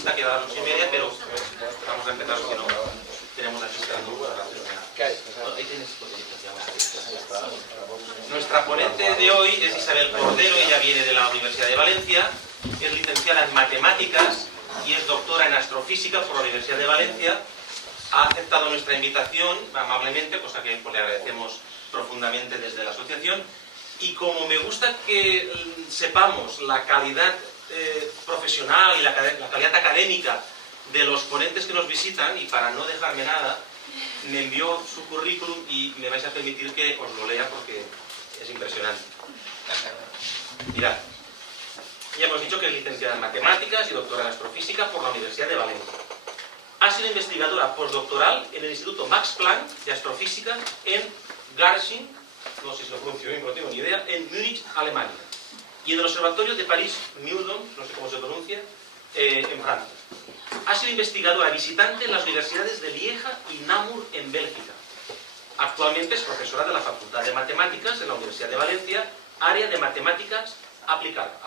lista que da a las 8:30, pero vamos a empezar porque no tenemos la lista. Nuestra ponente de hoy es Isabel Cordero, ella viene de la Universidad de Valencia, es licenciada en Matemáticas y es doctora en Astrofísica por la Universidad de Valencia. Ha aceptado nuestra invitación amablemente, cosa que pues, le agradecemos profundamente desde la asociación. Y como me gusta que sepamos la calidad profesional y la calidad académica de los ponentes que nos visitan, y para no dejarme nada, me envió su currículum y me vais a permitir que os lo lea porque es impresionante. Mirad, ya hemos dicho que es licenciada en Matemáticas y doctora en Astrofísica por la Universidad de Valencia. Ha sido investigadora postdoctoral en el Instituto Max Planck de Astrofísica en Garching, no sé si lo pronuncio bien, no tengo ni idea, en Múnich, Alemania, y en el Observatorio de París-Meudon, no sé cómo se pronuncia, en Francia. Ha sido investigadora visitante en las universidades de Lieja y Namur en Bélgica. Actualmente es profesora de la Facultad de Matemáticas en la Universidad de Valencia, área de matemática aplicada.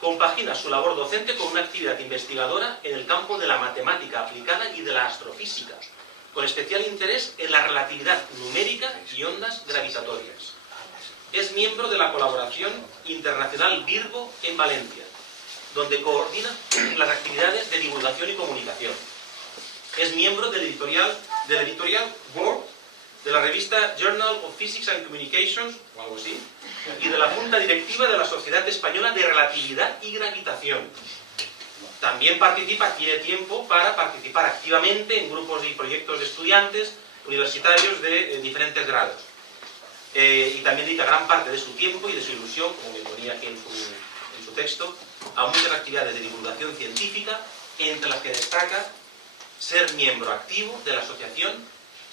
Compagina su labor docente con una actividad investigadora en el campo de la matemática aplicada y de la astrofísica, con especial interés en la relatividad numérica y ondas gravitatorias. Es miembro de la colaboración internacional Virgo en Valencia, donde coordina las actividades de divulgación y comunicación. Es miembro del editorial Board de la revista Journal of Physics and Communications, o algo así, y de la Junta Directiva de la Sociedad Española de Relatividad y Gravitación. También tiene tiempo para participar activamente en grupos y proyectos de estudiantes universitarios de diferentes grados. Y también dedica gran parte de su tiempo y de su ilusión, como me ponía aquí en su texto, a muchas actividades de divulgación científica, entre las que destaca ser miembro activo de la asociación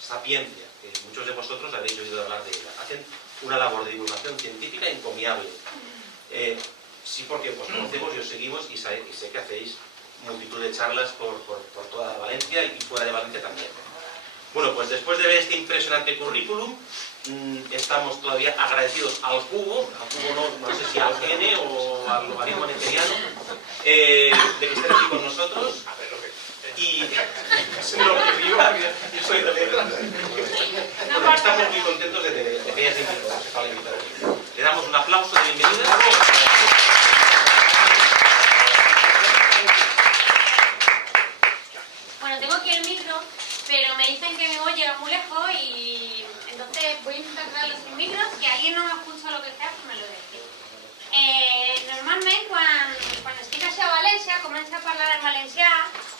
Sapiencia, que muchos de vosotros habéis oído hablar de ella. Hacen una labor de divulgación científica encomiable. Sí, porque os conocemos y os seguimos y sé que hacéis multitud de charlas por toda Valencia y fuera de Valencia también. Bueno, pues después de ver este impresionante currículum, estamos todavía agradecidos al cubo no sé si al N o al logaritmo neperiano, de que estén aquí con nosotros. Y soy de letras. Bueno, estamos muy contentos de que hayas aceptado la invitación. Le damos un aplauso de bienvenida. Bueno, tengo aquí el micro, pero me dicen que mi voz llega muy lejos y entonces voy a intentar traerlo sin micro. Si alguien no me escucha lo que sea, pues me lo decís. Normalment, quan estic a València, començo a parlar en valencià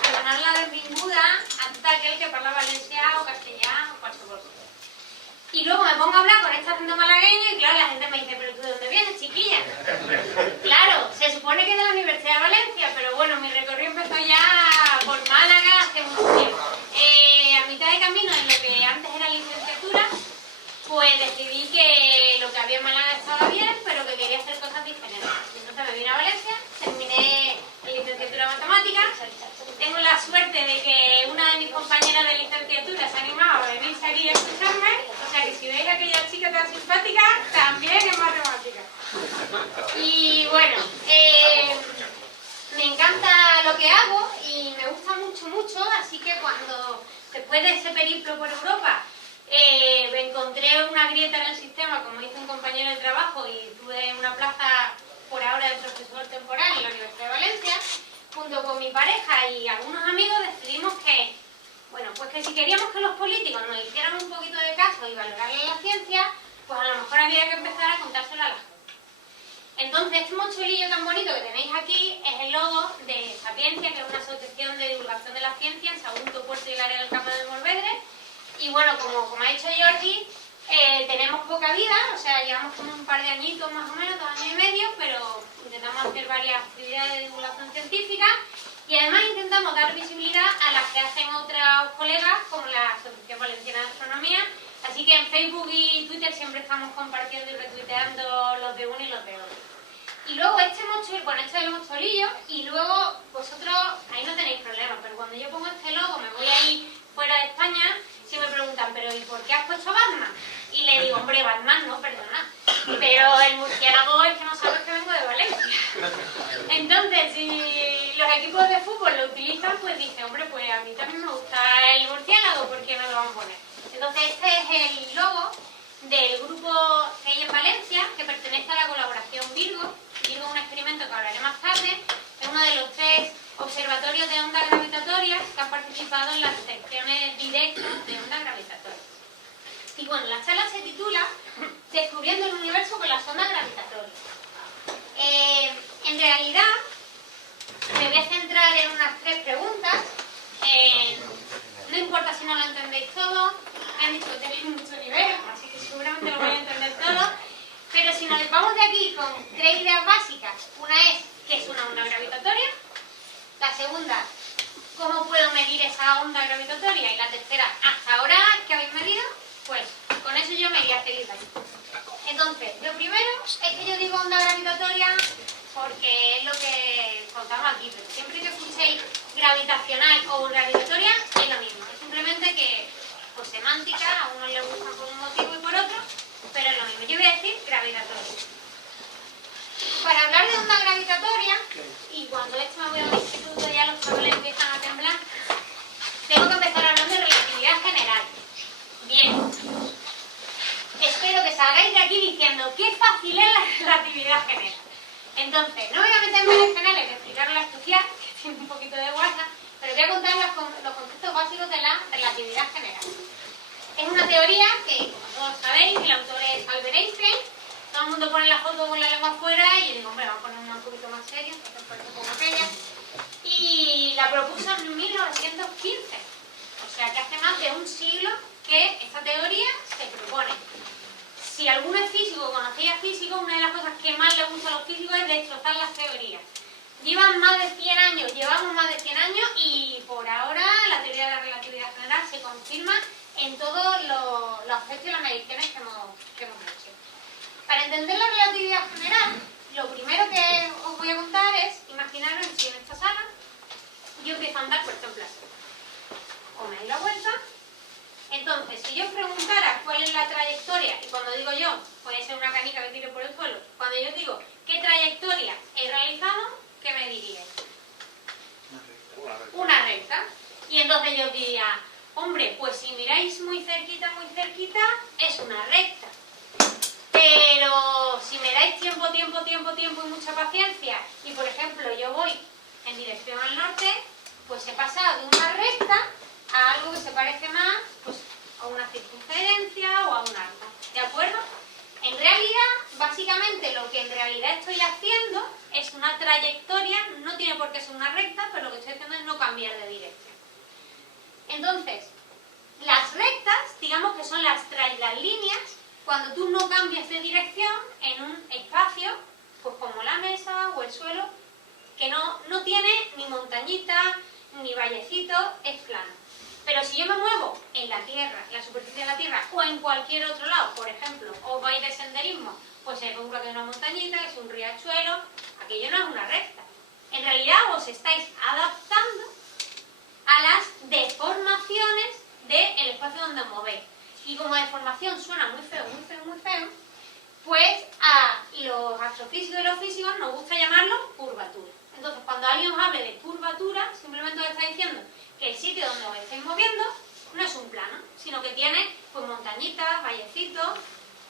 per donar la benvinguda a tot aquel que parla valencià o castellà o qualsevol cosa. Y luego me pongo a hablar con este acento malagueño y claro, la gente me dice, ¿pero tú de dónde vienes, chiquilla? Claro, se supone que es de la Universidad de Valencia, pero bueno, mi recorrido empezó ya por Málaga hace mucho tiempo. A mitad de camino, en lo que antes era licenciatura, pues decidí que lo que había en Málaga estaba bien, pero que quería hacer cosas diferentes. Entonces me vine a Valencia, terminé la licenciatura en matemáticas. Tengo la suerte de que una de mis compañeras de licenciatura se animaba a venirse aquí a escucharme. O sea que si veis a aquella chica tan simpática, también es matemática. Y bueno, me encanta lo que hago y me gusta mucho, así que cuando, después de ese periplo por Europa, me encontré una grieta en el sistema, como dice un compañero de trabajo, y tuve una plaza por ahora de profesor temporal en la Universidad de Valencia, junto con mi pareja y algunos amigos decidimos que, bueno, pues que si queríamos que los políticos nos hicieran un poquito de caso y valoraran la ciencia, pues a lo mejor había que empezar a contárselo a la gente. Entonces, este mochilillo tan bonito que tenéis aquí es el logo de Sapiencia, que es una asociación de divulgación de la ciencia en Sagunto, Puerto y el área del Campo del Morvedre. Y bueno, como ha dicho Jordi, tenemos poca vida, o sea, llevamos como un par de añitos más o menos, 2 años y medio, pero intentamos hacer varias actividades de divulgación científica y además intentamos dar visibilidad a las que hacen otros colegas, como la Asociación Valenciana de Astronomía. Así que en Facebook y Twitter siempre estamos compartiendo y retuiteando los de uno y los de otro. Y luego este es el mocholillo, y luego vosotros, ahí no tenéis problema, pero cuando yo pongo este logo, me voy a ir fuera de España, si me preguntan, pero ¿y por qué has puesto Batman? Y le digo, hombre, Batman no, perdona. Pero el murciélago es que no sabes que vengo de Valencia. Entonces, si los equipos de fútbol lo utilizan, pues dice, hombre, pues a mí también me gusta el murciélago, ¿por qué no lo van a poner? Entonces este es el logo del grupo que hay en Valencia, que pertenece a la colaboración Virgo. Virgo es un experimento que hablaré más tarde, es uno de los 3 observatorios de ondas gravitatorias que han participado en las detecciones directas de ondas gravitatorias. Y bueno, la charla se titula Descubriendo el universo con las ondas gravitatorias. En realidad, me voy a centrar en unas 3 preguntas. No importa si no lo entendéis todo, me han dicho que tenéis mucho nivel, así que seguramente lo vais a entender todo. Pero si nos vamos de aquí con 3 ideas básicas, una es ¿qué es una onda gravitatoria? La segunda, ¿cómo puedo medir esa onda gravitatoria? Y la tercera, ¿hasta ahora qué habéis medido? Pues con eso yo me iría feliz ahí. Entonces, lo primero es que yo digo onda gravitatoria porque es lo que contamos aquí, pero siempre que escuchéis gravitacional o gravitatoria es lo mismo. Es simplemente que, por semántica, a unos les gusta por un motivo y por otro, pero es lo mismo. Yo voy a decir gravitatoria. Para hablar de onda gravitatoria, y cuando esto me voy a un instituto ya los chavales empiezan a temblar, tengo que empezar hablando de relatividad general. Bien. Espero que salgáis de aquí diciendo qué fácil es la relatividad general. Entonces, no voy a meterme en generales de explicar la estudiar, que tiene un poquito de guasa, pero voy a contar los conceptos básicos de la relatividad general. Es una teoría que, como todos sabéis, el autor es Albert Einstein. Todo el mundo pone la foto con la lengua afuera y yo digo, hombre, vamos a poner una un poquito más seria, entonces por eso pongo aquella. Y la propuso en 1915. O sea que hace más de un siglo que esta teoría se propone. Si alguno es físico, conocéis a físicos, una de las cosas que más les gusta a los físicos es destrozar las teorías. Llevamos más de 100 años y por ahora la teoría de la relatividad general se confirma en todos los aspectos y las mediciones que hemos hecho. Para entender la relatividad general, lo primero que os voy a contar es, imaginaros si en esta sala yo empiezo a andar, por ejemplo, así. O me doy la vuelta. Entonces, si yo os preguntara cuál es la trayectoria, y cuando digo yo, puede ser una canica que tire por el suelo, cuando yo digo qué trayectoria he realizado, ¿qué me diríais? Una recta. Y entonces yo diría, hombre, pues si miráis muy cerquita, es una recta. Pero si me dais tiempo y mucha paciencia, y por ejemplo yo voy en dirección al norte, pues he pasado de una recta a algo que se parece más pues, a una circunferencia o a un arco. ¿De acuerdo? En realidad, básicamente lo que en realidad estoy haciendo es una trayectoria, no tiene por qué ser una recta, pero lo que estoy haciendo es no cambiar de dirección. Entonces, las rectas, digamos que son las líneas, cuando tú no cambias de dirección en un espacio, pues como la mesa o el suelo, que no tiene ni montañita, ni vallecito, es plano. Pero si yo me muevo en la Tierra, en la superficie de la Tierra, o en cualquier otro lado, por ejemplo, o vais de senderismo, pues se descubra que es una montañita, que es un riachuelo, aquello no es una recta. En realidad os estáis adaptando a las deformaciones del espacio donde os movéis. Y como deformación suena muy feo, pues a los astrofísicos y los físicos nos gusta llamarlo curvatura. Entonces, cuando alguien os hable de curvatura, simplemente os está diciendo que el sitio donde os estáis moviendo no es un plano, sino que tiene pues montañitas, vallecitos,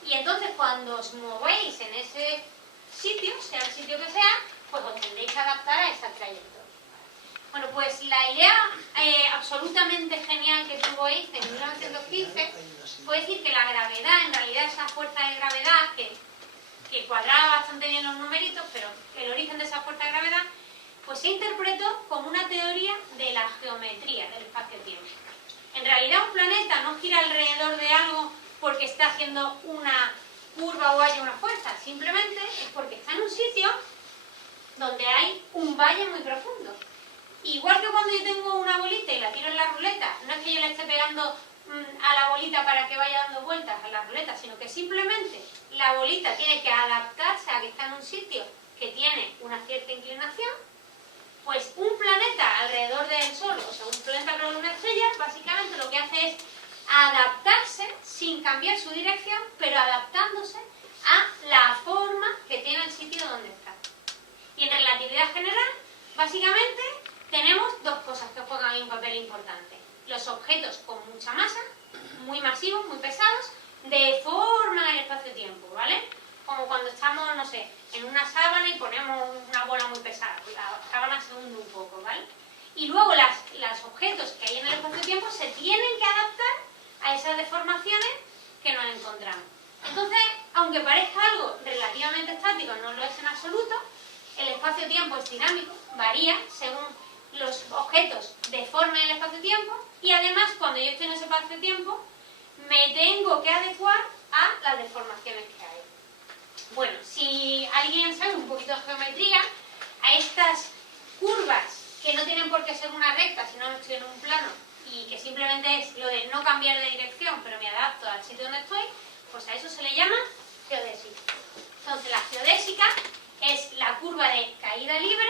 y entonces cuando os movéis en ese sitio, sea el sitio que sea, pues os tendréis que adaptar a esa trayectoria. Bueno, pues la idea absolutamente genial que tuvo Einstein en 1915 fue decir que la gravedad, en realidad esa fuerza de gravedad, que cuadraba bastante bien los numeritos, pero el origen de esa fuerza de gravedad, pues se interpretó como una teoría de la geometría del espacio-tiempo. En realidad un planeta no gira alrededor de algo porque está haciendo una curva o haya una fuerza, simplemente es porque está en un sitio donde hay un valle muy profundo. Igual que cuando yo tengo una bolita y la tiro en la ruleta, no es que yo le esté pegando a la bolita para que vaya dando vueltas a la ruleta, sino que simplemente la bolita tiene que adaptarse a que está en un sitio que tiene una cierta inclinación. Pues un planeta alrededor del Sol, o sea, un planeta alrededor de una estrella, básicamente lo que hace es adaptarse sin cambiar su dirección, pero adaptándose a la forma que tiene el sitio donde está. Y en relatividad general, básicamente, tenemos dos cosas que juegan ahí un papel importante. Los objetos con mucha masa, muy masivos, muy pesados, deforman el espacio-tiempo, ¿vale? Como cuando estamos, no sé, en una sábana y ponemos una bola muy pesada, la sábana se hunde un poco, ¿vale? Y luego los objetos que hay en el espacio-tiempo se tienen que adaptar a esas deformaciones que nos encontramos. Entonces, aunque parezca algo relativamente estático, no lo es en absoluto, el espacio-tiempo es dinámico, varía según los objetos deformen el espacio-tiempo y además cuando yo estoy en ese espacio-tiempo me tengo que adecuar a las deformaciones que hay. Bueno, si alguien sabe un poquito de geometría, a estas curvas que no tienen por qué ser una recta, sino que estoy en un plano y que simplemente es lo de no cambiar de dirección, pero me adapto al sitio donde estoy, pues a eso se le llama geodésica. Entonces la geodésica es la curva de caída libre,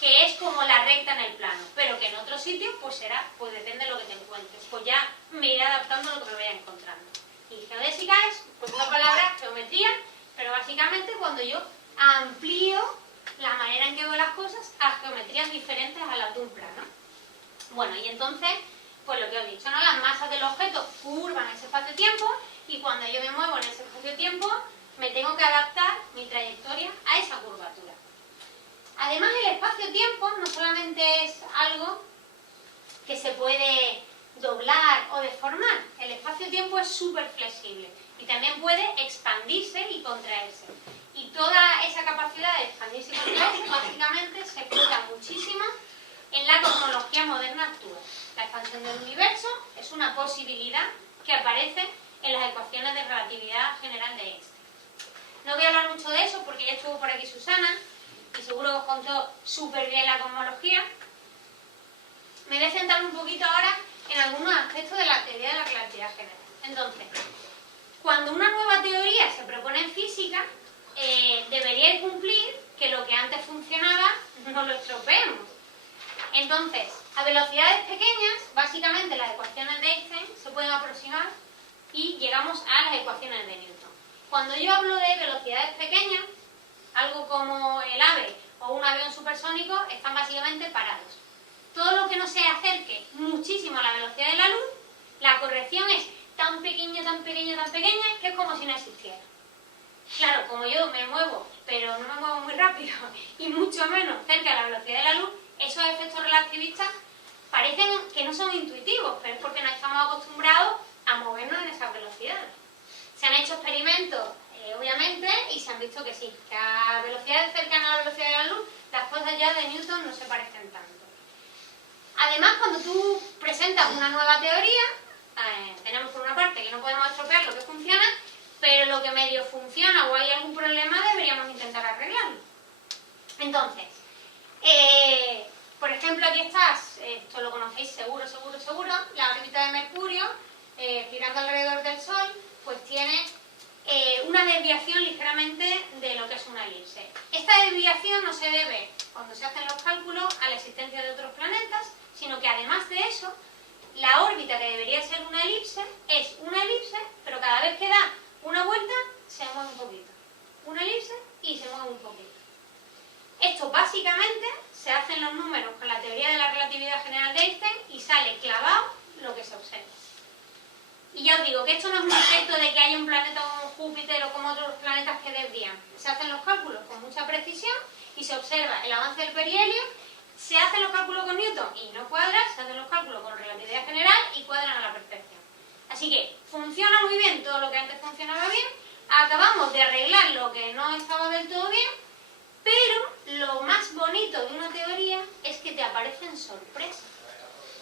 que es como la recta en el plano, pero que en otro sitio pues será, pues depende de lo que te encuentres, pues ya me iré adaptando a lo que me vaya encontrando. Y geodésica es, pues una palabra, geometría, pero básicamente cuando yo amplío la manera en que veo las cosas a geometrías diferentes a las de un plano. Bueno, y entonces, pues lo que os he dicho, ¿no? Las masas del objeto curvan ese espacio-tiempo y cuando yo me muevo en ese espacio-tiempo me tengo que adaptar mi trayectoria a esa curvatura. Además, el espacio-tiempo no solamente es algo que se puede doblar o deformar, el espacio-tiempo es súper flexible y también puede expandirse y contraerse. Y toda esa capacidad de expandirse y contraerse básicamente se explota muchísimo en la cosmología moderna actual. La expansión del universo es una posibilidad que aparece en las ecuaciones de relatividad general de Einstein. No voy a hablar mucho de eso porque ya estuvo por aquí Susana y seguro que os contó súper bien la cosmología. Me voy a centrar un poquito ahora en algunos aspectos de la teoría de la relatividad general. Entonces, cuando una nueva teoría se propone en física, debería cumplir que lo que antes funcionaba no lo estropeemos. Entonces, a velocidades pequeñas, básicamente las ecuaciones de Einstein se pueden aproximar y llegamos a las ecuaciones de Newton. Cuando yo hablo de velocidades pequeñas, algo como el AVE o un avión supersónico están básicamente parados. Todo lo que no se acerque muchísimo a la velocidad de la luz, la corrección es tan pequeña, tan pequeña, tan pequeña, que es como si no existiera. Claro, como yo me muevo, pero no me muevo muy rápido y mucho menos cerca de la velocidad de la luz, esos efectos relativistas parecen que no son intuitivos, pero es porque no estamos acostumbrados a movernos en esas velocidades. Se han hecho experimentos, obviamente, y se han visto que sí, que a velocidades cercanas a la velocidad de la luz, las cosas ya de Newton no se parecen tanto. Además, cuando tú presentas una nueva teoría, tenemos por una parte que no podemos estropear lo que funciona, pero lo que medio funciona o hay algún problema deberíamos intentar arreglarlo. Entonces, por ejemplo, aquí estás, esto lo conocéis seguro, la órbita de Mercurio, girando alrededor del Sol, pues tiene una desviación ligeramente de lo que es una elipse. Esta desviación no se debe, cuando se hacen los cálculos, a la existencia de otros planetas, sino que además de eso, la órbita que debería ser una elipse, es una elipse, pero cada vez que da una vuelta, se mueve un poquito. Una elipse y se mueve un poquito. Esto básicamente se hacen los números con la teoría de la relatividad general de Einstein y sale clavado lo que se observa. Y ya os digo que esto no es un efecto de que haya un planeta como Júpiter o como otros planetas que desvían. Se hacen los cálculos con mucha precisión y se observa el avance del perihelio, se hacen los cálculos con Newton y no cuadra, se hacen los cálculos con relatividad general y cuadran a la perfección. Así que funciona muy bien todo lo que antes funcionaba bien, acabamos de arreglar lo que no estaba del todo bien, pero lo más bonito de una teoría es que te aparecen sorpresas.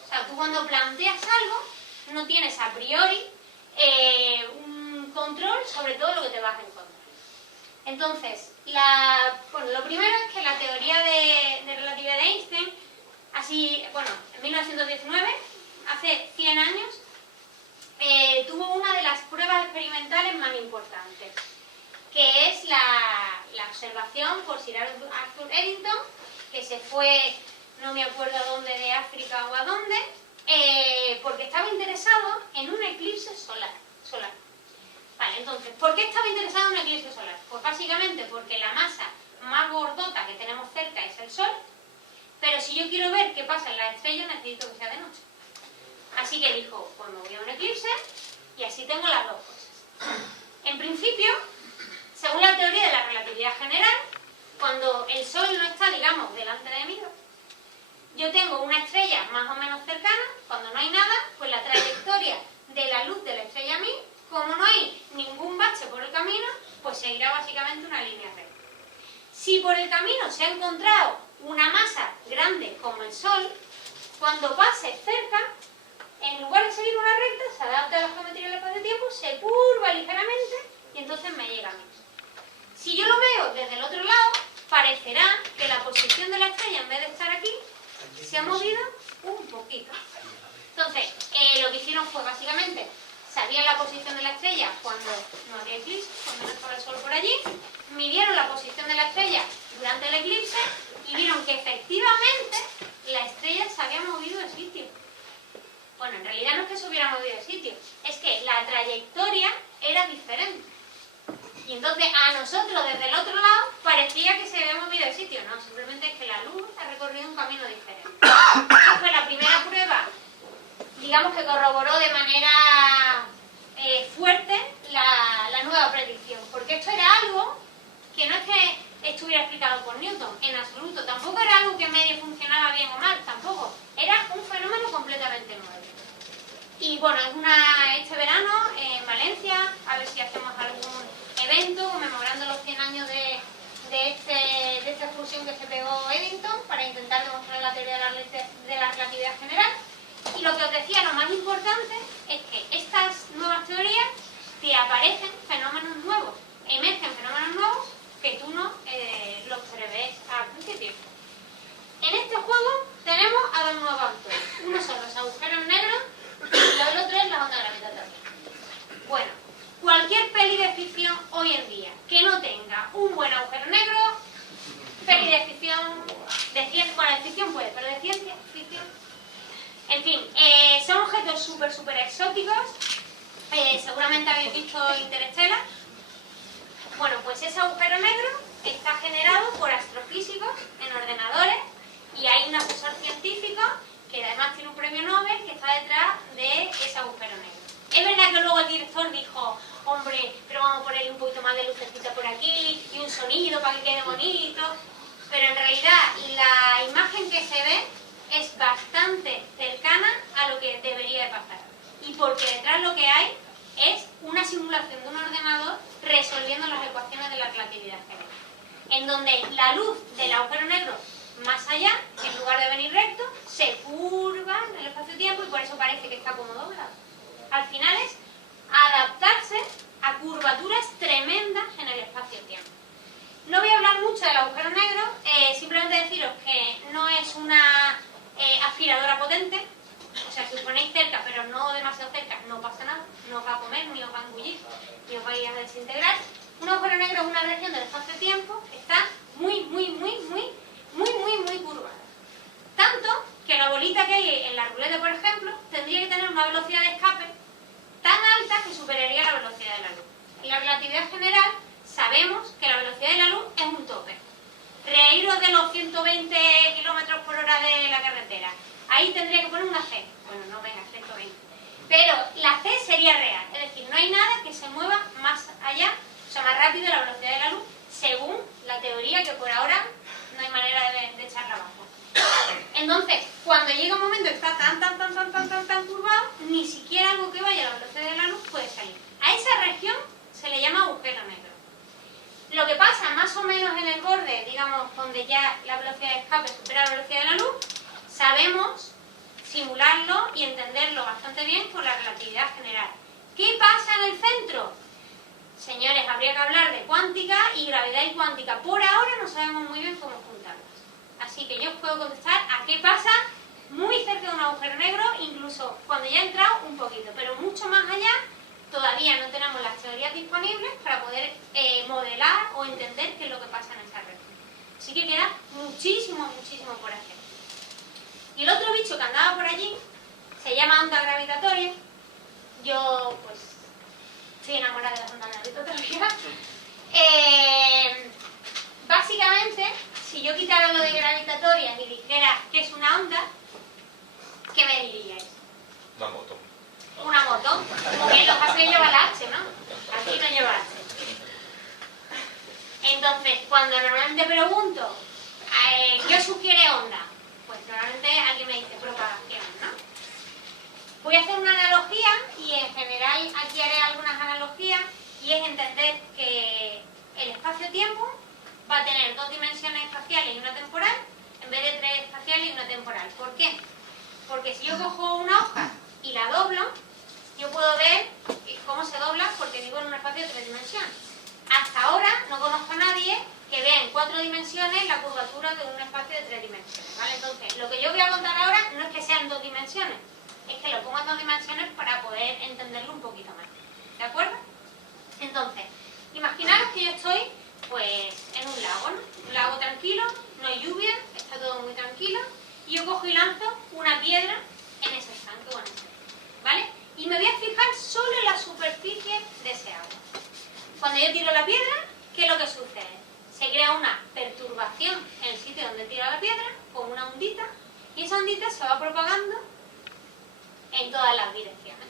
O sea, tú cuando planteas algo, no tienes a priori un control sobre todo lo que te vas a encontrar. Entonces, lo primero es que la teoría de relatividad de Einstein, en 1919, hace 100 años, tuvo una de las pruebas experimentales más importantes, que es la observación por Sir Arthur Eddington, que se fue, no me acuerdo a dónde, de África o a dónde, porque estaba interesado en un eclipse solar. Vale, entonces, ¿por qué estaba interesado en un eclipse solar? Pues básicamente porque la masa más gordota que tenemos cerca es el Sol, pero si yo quiero ver qué pasa en las estrellas necesito que sea de noche. Así que dijo, pues me voy a un eclipse y así tengo las dos cosas. En principio, según la teoría de la relatividad general, cuando el Sol no está, digamos, delante de mí, yo tengo una estrella más o menos cercana, cuando no hay nada, pues la trayectoria de la luz de la estrella a mí, como no hay ningún bache por el camino, pues seguirá básicamente una línea recta. Si por el camino se ha encontrado una masa grande como el Sol, cuando pase cerca, en lugar de seguir una recta, se adapta a la geometría del espacio-tiempo, se curva ligeramente y entonces me llega a mí. Si yo lo veo desde el otro lado, parecerá que la posición de la estrella, en vez de estar aquí, se ha movido un poquito. Entonces, lo que hicieron fue básicamente, sabían la posición de la estrella cuando no había eclipse, cuando no estaba el Sol por allí, midieron la posición de la estrella durante el eclipse y vieron que efectivamente la estrella se había movido de sitio. Bueno, en realidad no es que se hubiera movido de sitio, es que la trayectoria era diferente. Y entonces a nosotros desde el otro lado parecía que se había movido de sitio. No, simplemente es que la luz ha recorrido un camino diferente. Esta fue la primera prueba, digamos, que corroboró de manera fuerte la nueva predicción. Porque esto era algo que no es que estuviera explicado por Newton, en absoluto. Tampoco era algo que medio funcionaba bien o mal, tampoco. Era un fenómeno completamente nuevo. Y bueno, es este verano en Valencia, a ver si hacemos algún evento conmemorando los 100 años de esta excursión que se pegó Eddington para intentar demostrar la teoría de la relatividad general. Y lo que os decía, lo más importante es que estas nuevas teorías te aparecen fenómenos nuevos, emergen fenómenos nuevos que tú no los prevés al principio. En este juego tenemos a dos nuevos autores. Uno son los agujeros negros y el otro es la onda gravitatoria. Bueno, cualquier peli de ficción hoy en día que no tenga un buen agujero negro, peli de ficción, de ciencia, bueno, de ficción puede, pero de ciencia ficción. En fin, son objetos súper exóticos. Seguramente habéis visto Interstellar. Bueno, pues ese agujero negro está generado por astrofísicos en ordenadores y hay un asesor científico que además tiene un premio Nobel que está detrás de ese agujero negro. Es verdad que luego el director dijo, hombre, pero vamos a ponerle un poquito más de lucecita por aquí y un sonido para que quede bonito, pero en realidad la imagen que se ve es bastante cercana a lo que debería de pasar. Y porque detrás lo que hay es una simulación de un ordenador resolviendo las ecuaciones de la relatividad general, en donde la luz del agujero negro más allá, en lugar de venir recto, se curva en el espacio-tiempo y por eso parece que está como doblado. Al final es adaptarse a curvaturas tremendas en el espacio-tiempo. No voy a hablar mucho del agujero negro, simplemente deciros que no es una aspiradora potente. O sea, si os ponéis cerca, pero no demasiado cerca, no pasa nada, no os va a comer, ni os va a engullir, ni os va a ir a desintegrar. Un agujero negro es una región del espacio-tiempo que está muy curvada. Tanto que la bolita que hay en la ruleta, por ejemplo, tendría que tener una velocidad de escape tan alta que superaría la velocidad de la luz. En la relatividad general sabemos que la velocidad de la luz es un tope. Reíros de los 120 km por hora de la carretera. Ahí tendría que poner una C. Bueno, no, venga, 120. Pero la C sería real. Es decir, no hay nada que se mueva más allá, o sea, más rápido de la velocidad de la luz, según la teoría que por ahora no hay manera de echarla abajo. Entonces, cuando llega un momento que está tan curvado, ni siquiera algo que vaya a la velocidad de la luz puede salir. A esa región se le llama agujero negro. Lo que pasa más o menos en el borde, digamos, donde ya la velocidad de escape supera la velocidad de la luz, sabemos simularlo y entenderlo bastante bien por la relatividad general. ¿Qué pasa en el centro? Señores, habría que hablar de cuántica y gravedad y cuántica. Por ahora no sabemos muy bien cómo juntarlas. Así que yo os puedo contestar a qué pasa muy cerca de un agujero negro, incluso cuando ya he entrado un poquito, pero mucho más allá todavía no tenemos las teorías disponibles para poder modelar o entender qué es lo que pasa en esa región. Así que queda muchísimo por hacer. Y el otro bicho que andaba por allí se llama onda gravitatoria. Yo, pues, estoy enamorada de las ondas gravitatorias. Básicamente, si yo quitara lo de gravitatorias y dijera que es una onda, ¿qué me diríais? Una moto. Una moto. Porque los gases lleva la H, ¿no? Aquí no lleva H. Entonces, cuando normalmente pregunto, ¿qué sugiere onda? Pues normalmente alguien me dice propagación, ¿no? Voy a hacer una analogía y en general aquí haré algunas analogías y es entender que el espacio-tiempo va a tener 2 dimensiones espaciales y una temporal en vez de 3 espaciales y una temporal. ¿Por qué? Porque si yo cojo una hoja y la doblo, yo puedo ver cómo se dobla porque vivo en un espacio de 3 dimensiones. Hasta ahora no conozco a nadie que vea en 4 dimensiones la curvatura de un espacio de 3 dimensiones, ¿vale? Entonces, lo que yo voy a contar ahora no es que sean 2 dimensiones, es que lo pongo en 2 dimensiones para poder entenderlo un poquito más, ¿de acuerdo? Entonces, imaginaros que yo estoy, pues, en un lago, ¿no? Un lago tranquilo, no hay lluvia, está todo muy tranquilo, y yo cojo y lanzo una piedra en ese estanque o en ese río, ¿vale? Y me voy a fijar solo en la superficie de ese agua. Cuando yo tiro la piedra, ¿qué es lo que sucede? Se crea una perturbación en el sitio donde tiro la piedra, con una ondita, y esa ondita se va propagando en todas las direcciones.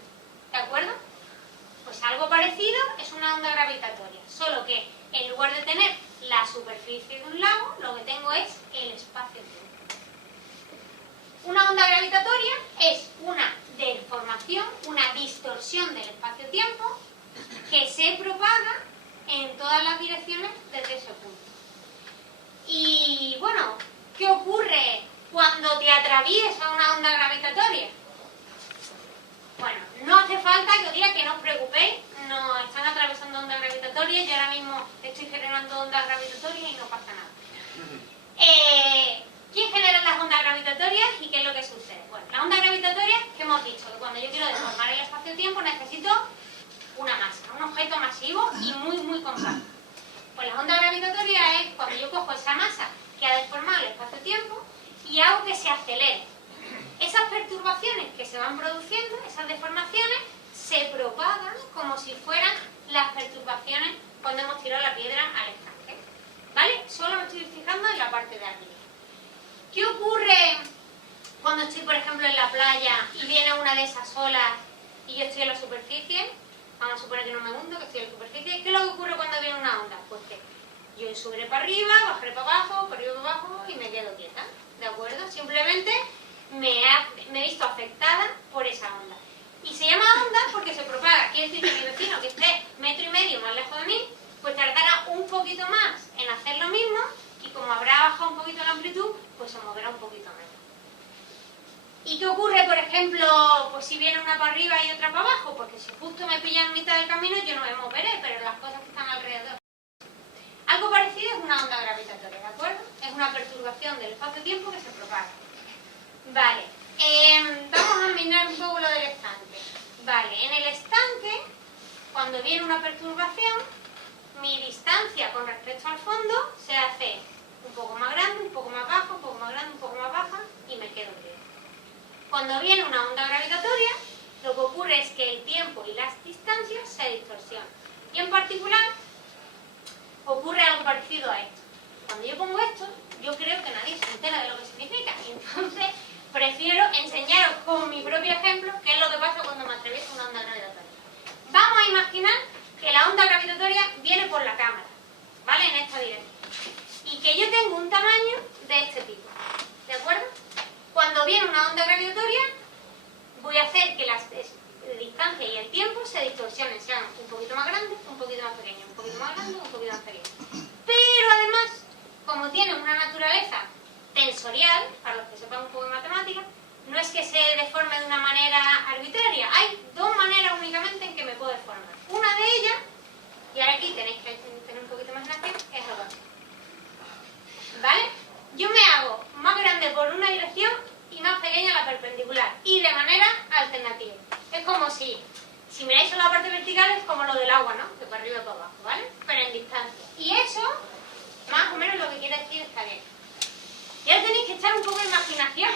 ¿De acuerdo? Pues algo parecido es una onda gravitatoria, solo que en lugar de tener la superficie de un lago, lo que tengo es el espacio-tiempo. Una onda gravitatoria es una deformación, una distorsión del espacio-tiempo que se propaga en todas las direcciones desde ese punto. Y bueno, ¿qué ocurre cuando te atraviesa una onda gravitatoria? Bueno, no hace falta que os diga que no os preocupéis, no están atravesando ondas gravitatorias, yo ahora mismo estoy generando ondas gravitatorias y no pasa nada. ¿Quién genera las ondas gravitatorias y qué es lo que sucede? Bueno, las ondas gravitatorias, que hemos dicho, que cuando yo quiero deformar el espacio-tiempo necesito una masa, un objeto masivo y muy compacto. Pues las ondas gravitatorias es cuando yo cojo esa masa que ha deformado el espacio-tiempo y hago que se acelere. Esas perturbaciones que se van produciendo, esas deformaciones, se propagan como si fueran las perturbaciones cuando hemos tirado la piedra al estanque. ¿Vale? Solo me estoy fijando en la parte de arriba. ¿Qué ocurre cuando estoy, por ejemplo, en la playa y viene una de esas olas y yo estoy en la superficie? Vamos a suponer que no me hundo, que estoy en la superficie. ¿Qué es lo que ocurre cuando viene una onda? Pues que yo subiré para arriba, bajaré para abajo, para arriba para abajo y me quedo quieta. ¿De acuerdo? Simplemente me he visto afectada por esa onda. Y se llama onda porque se propaga. Quiere decir que mi vecino, que esté 1,5 metros más lejos de mí, pues tardará un poquito más en hacer lo mismo y como habrá bajado un poquito la amplitud, pues se moverá un poquito menos. ¿Y qué ocurre, por ejemplo, pues si viene una para arriba y otra para abajo? Porque si justo me pillan en mitad del camino yo no me moveré, pero las cosas que están alrededor. Algo parecido es una onda gravitatoria, ¿de acuerdo? Es una perturbación del espacio-tiempo que se propaga. Vale, vamos a mirar un poco lo del estanque. Vale, en el estanque, cuando viene una perturbación, mi distancia con respecto al fondo se hace un poco más grande, un poco más baja, un poco más grande, un poco más baja y me quedo quieta. Cuando viene una onda gravitatoria, lo que ocurre es que el tiempo y las distancias se distorsionan. Y en particular, ocurre algo parecido a esto. Cuando yo pongo esto, yo creo que nadie se entera de lo que significa. Y entonces, prefiero enseñaros con mi propio ejemplo qué es lo que pasa cuando me atraviesa una onda gravitatoria. Vamos a imaginar que la onda gravitatoria viene por la cámara, ¿vale? En esta dirección. Y que yo tengo un tamaño de este tipo, ¿de acuerdo? Cuando viene una onda gravitatoria, voy a hacer que las distancias y el tiempo se distorsionen, sean un poquito más grandes, un poquito más pequeños, un poquito más grandes, un poquito más pequeños. Pero además, como tienen una naturaleza tensorial, para los que sepan un poco de matemáticas, no es que se deforme de una manera arbitraria. Hay 2 maneras únicamente en que me puedo deformar. Una de ellas, y ahora aquí tenéis que tener un poquito más de imaginación, es algo así. ¿Vale? Yo me hago más grande por una dirección y más pequeña la perpendicular. Y de manera alternativa. Es como si miráis solo la parte vertical, es como lo del agua, ¿no? Que para arriba y para abajo, ¿vale? Pero en distancia. Y eso, más o menos lo que quiere decir está bien. Y ahora tenéis que echar un poco de imaginación.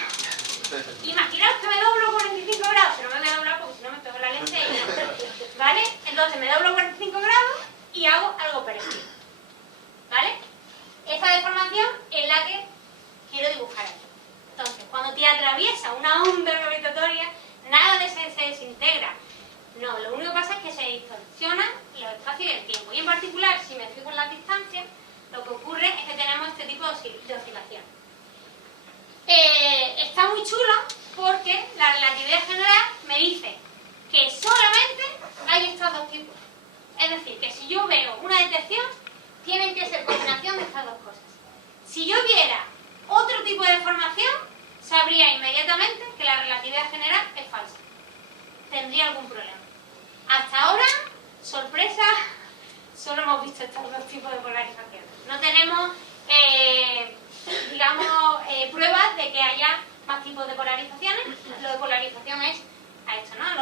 Imaginaos que me doblo 45 grados, pero no me voy a doblar porque si no me pego la lente y no. ¿Vale? Entonces me doblo 45 grados y hago algo parecido. ¿Vale? Esa deformación es la te atraviesa una onda gravitatoria, nada de eso se desintegra. No, lo único que pasa es que se distorsionan los espacios y el tiempo. Y en particular, si me fijo en las distancias, lo que ocurre es que tenemos este tipo de oscilación. Está muy chulo porque la relatividad general me dice que solamente hay estos dos tipos. Es decir, que si yo veo una detección, tienen que ser combinación de estas dos cosas. Si yo viera otro tipo de deformación, sabría inmediatamente que la relatividad general es falsa. Tendría algún problema. Hasta ahora, sorpresa, solo hemos visto estos dos tipos de polarización. No tenemos, pruebas de que haya más tipos de polarizaciones. Lo de polarización es a esto, ¿no?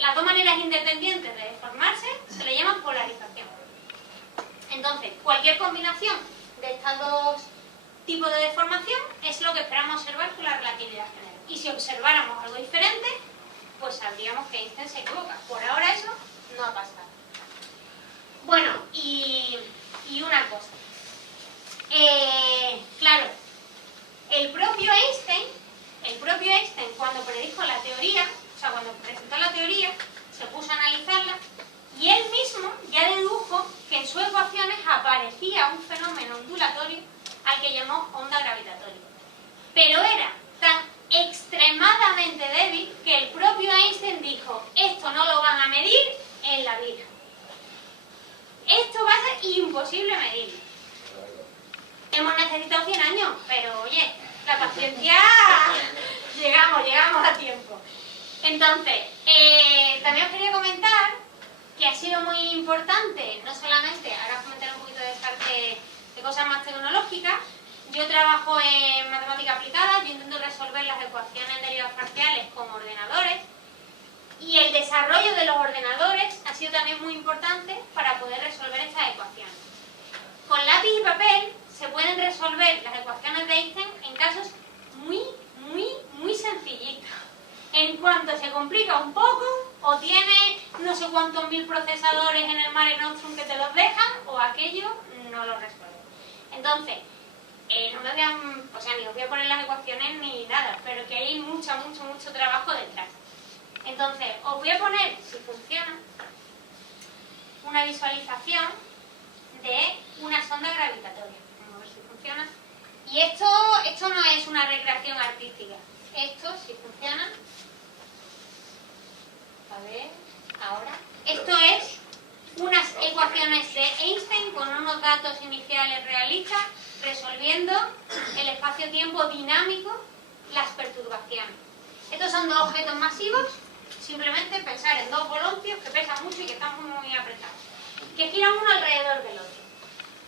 Las dos maneras independientes de deformarse se le llaman polarización. Entonces, cualquier combinación de estos dos tipos de deformación es lo que esperamos observar con la relatividad general. Y si observáramos algo diferente, pues sabríamos que Einstein se equivoca. Por ahora eso no ha pasado. Bueno, y una cosa. Claro, el propio Einstein, cuando predijo la teoría, o sea, cuando presentó la teoría, se puso a analizarla y él mismo ya dedujo que en sus ecuaciones aparecía un fenómeno ondulatorio al que llamó onda gravitatoria. Pero era tan extremadamente débil que el propio Einstein dijo: esto no lo van a medir en la vida. Esto va a ser imposible medirlo. Hemos necesitado 100 años, pero oye, la paciencia, llegamos a tiempo. Entonces, también os quería comentar que ha sido muy importante, no solamente, ahora os comentaré un poquito de cosas más tecnológicas. Yo trabajo en matemática aplicada, yo intento resolver las ecuaciones de derivadas parciales con ordenadores, y el desarrollo de los ordenadores ha sido también muy importante para poder resolver estas ecuaciones. Con lápiz y papel se pueden resolver las ecuaciones de Einstein en casos muy sencillitos. En cuanto se complica un poco, o tiene no sé cuántos mil procesadores en el Mare Nostrum que te los dejan, o aquello no lo resuelve. Entonces, no me voy a, ni os voy a poner las ecuaciones ni nada, pero que hay mucho trabajo detrás. Entonces, os voy a poner, si funciona, una visualización de una sonda gravitatoria. Vamos a ver si funciona. Y esto no es una recreación artística. Esto, si funciona, a ver, ahora. Esto es unas ecuaciones de Einstein con unos datos iniciales realistas, resolviendo el espacio-tiempo dinámico, las perturbaciones. Estos son dos objetos masivos, simplemente pensar en dos bolontios que pesan mucho y que están muy apretados, que giran uno alrededor del otro.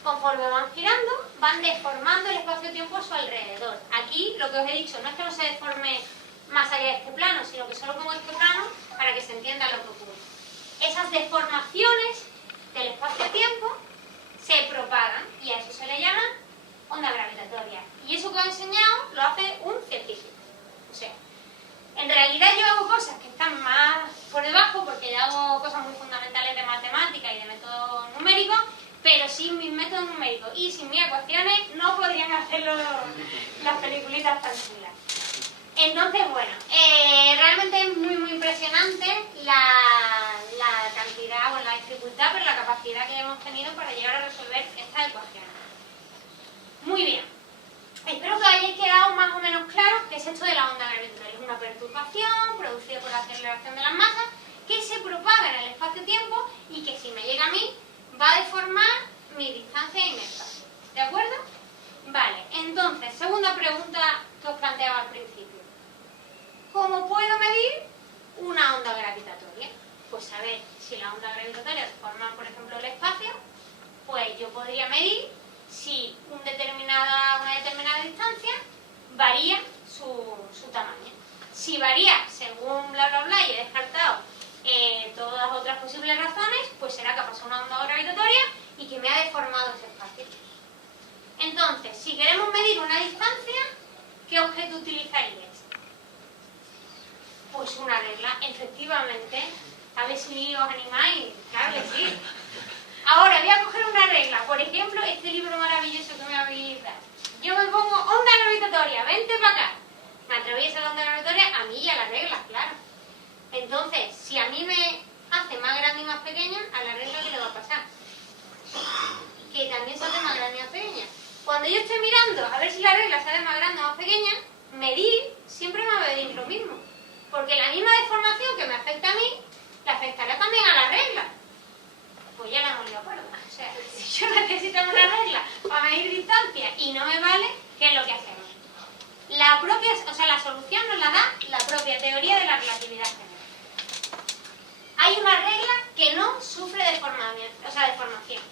Conforme van girando, van deformando el espacio-tiempo a su alrededor. Aquí, lo que os he dicho, no es que no se deforme más allá de este plano, sino que solo pongo este plano para que se entienda lo que ocurre. Esas deformaciones del espacio-tiempo se propagan y a eso se le llama onda gravitatoria. Y eso que os he enseñado lo hace un científico. O sea, en realidad yo hago cosas que están más por debajo porque yo hago cosas muy fundamentales de matemática y de métodos numéricos, pero sin mis métodos numéricos y sin mis ecuaciones no podrían hacerlo las peliculitas tan chulas. Entonces, bueno, realmente es muy impresionante la cantidad, la dificultad, pero la capacidad que hemos tenido para llegar a resolver estas ecuaciones. Muy bien. Espero que hayáis quedado más o menos claro qué es esto de la onda gravitatoria. Es una perturbación producida por la aceleración de las masas que se propaga en el espacio-tiempo y que si me llega a mí va a deformar mi distancia y mi espacio. ¿De acuerdo? Vale, entonces, segunda pregunta que os planteaba al principio. ¿Cómo puedo medir una onda gravitatoria? Pues a ver, si la onda gravitatoria deforma, por ejemplo, el espacio, pues yo podría medir si una determinada distancia varía su tamaño. Si varía según bla y he descartado todas las otras posibles razones, pues será que ha pasado una onda gravitatoria y que me ha deformado ese espacio. Entonces, si queremos medir una distancia, ¿qué objeto utilizaríais? Pues una regla, efectivamente. A ver si os animáis, claro que sí. Ahora voy a coger una regla, por ejemplo, este libro maravilloso que me habéis dado. Yo me pongo onda gravitatoria, vente para acá. más pequeña a la regla que le va a pasar. Que también se hace más grande y más pequeña. Cuando yo estoy mirando a ver si la regla se hace más grande o más pequeña, medir siempre me va a medir lo mismo. Porque la misma deformación que me afecta a mí, le afectará también a la regla. Pues ya la hemos liado parda. O sea, si yo necesito una regla para medir distancia y no me vale, ¿qué es lo que hacemos? La solución nos la da la propia teoría de la relatividad general. Hay una regla que no sufre deformación.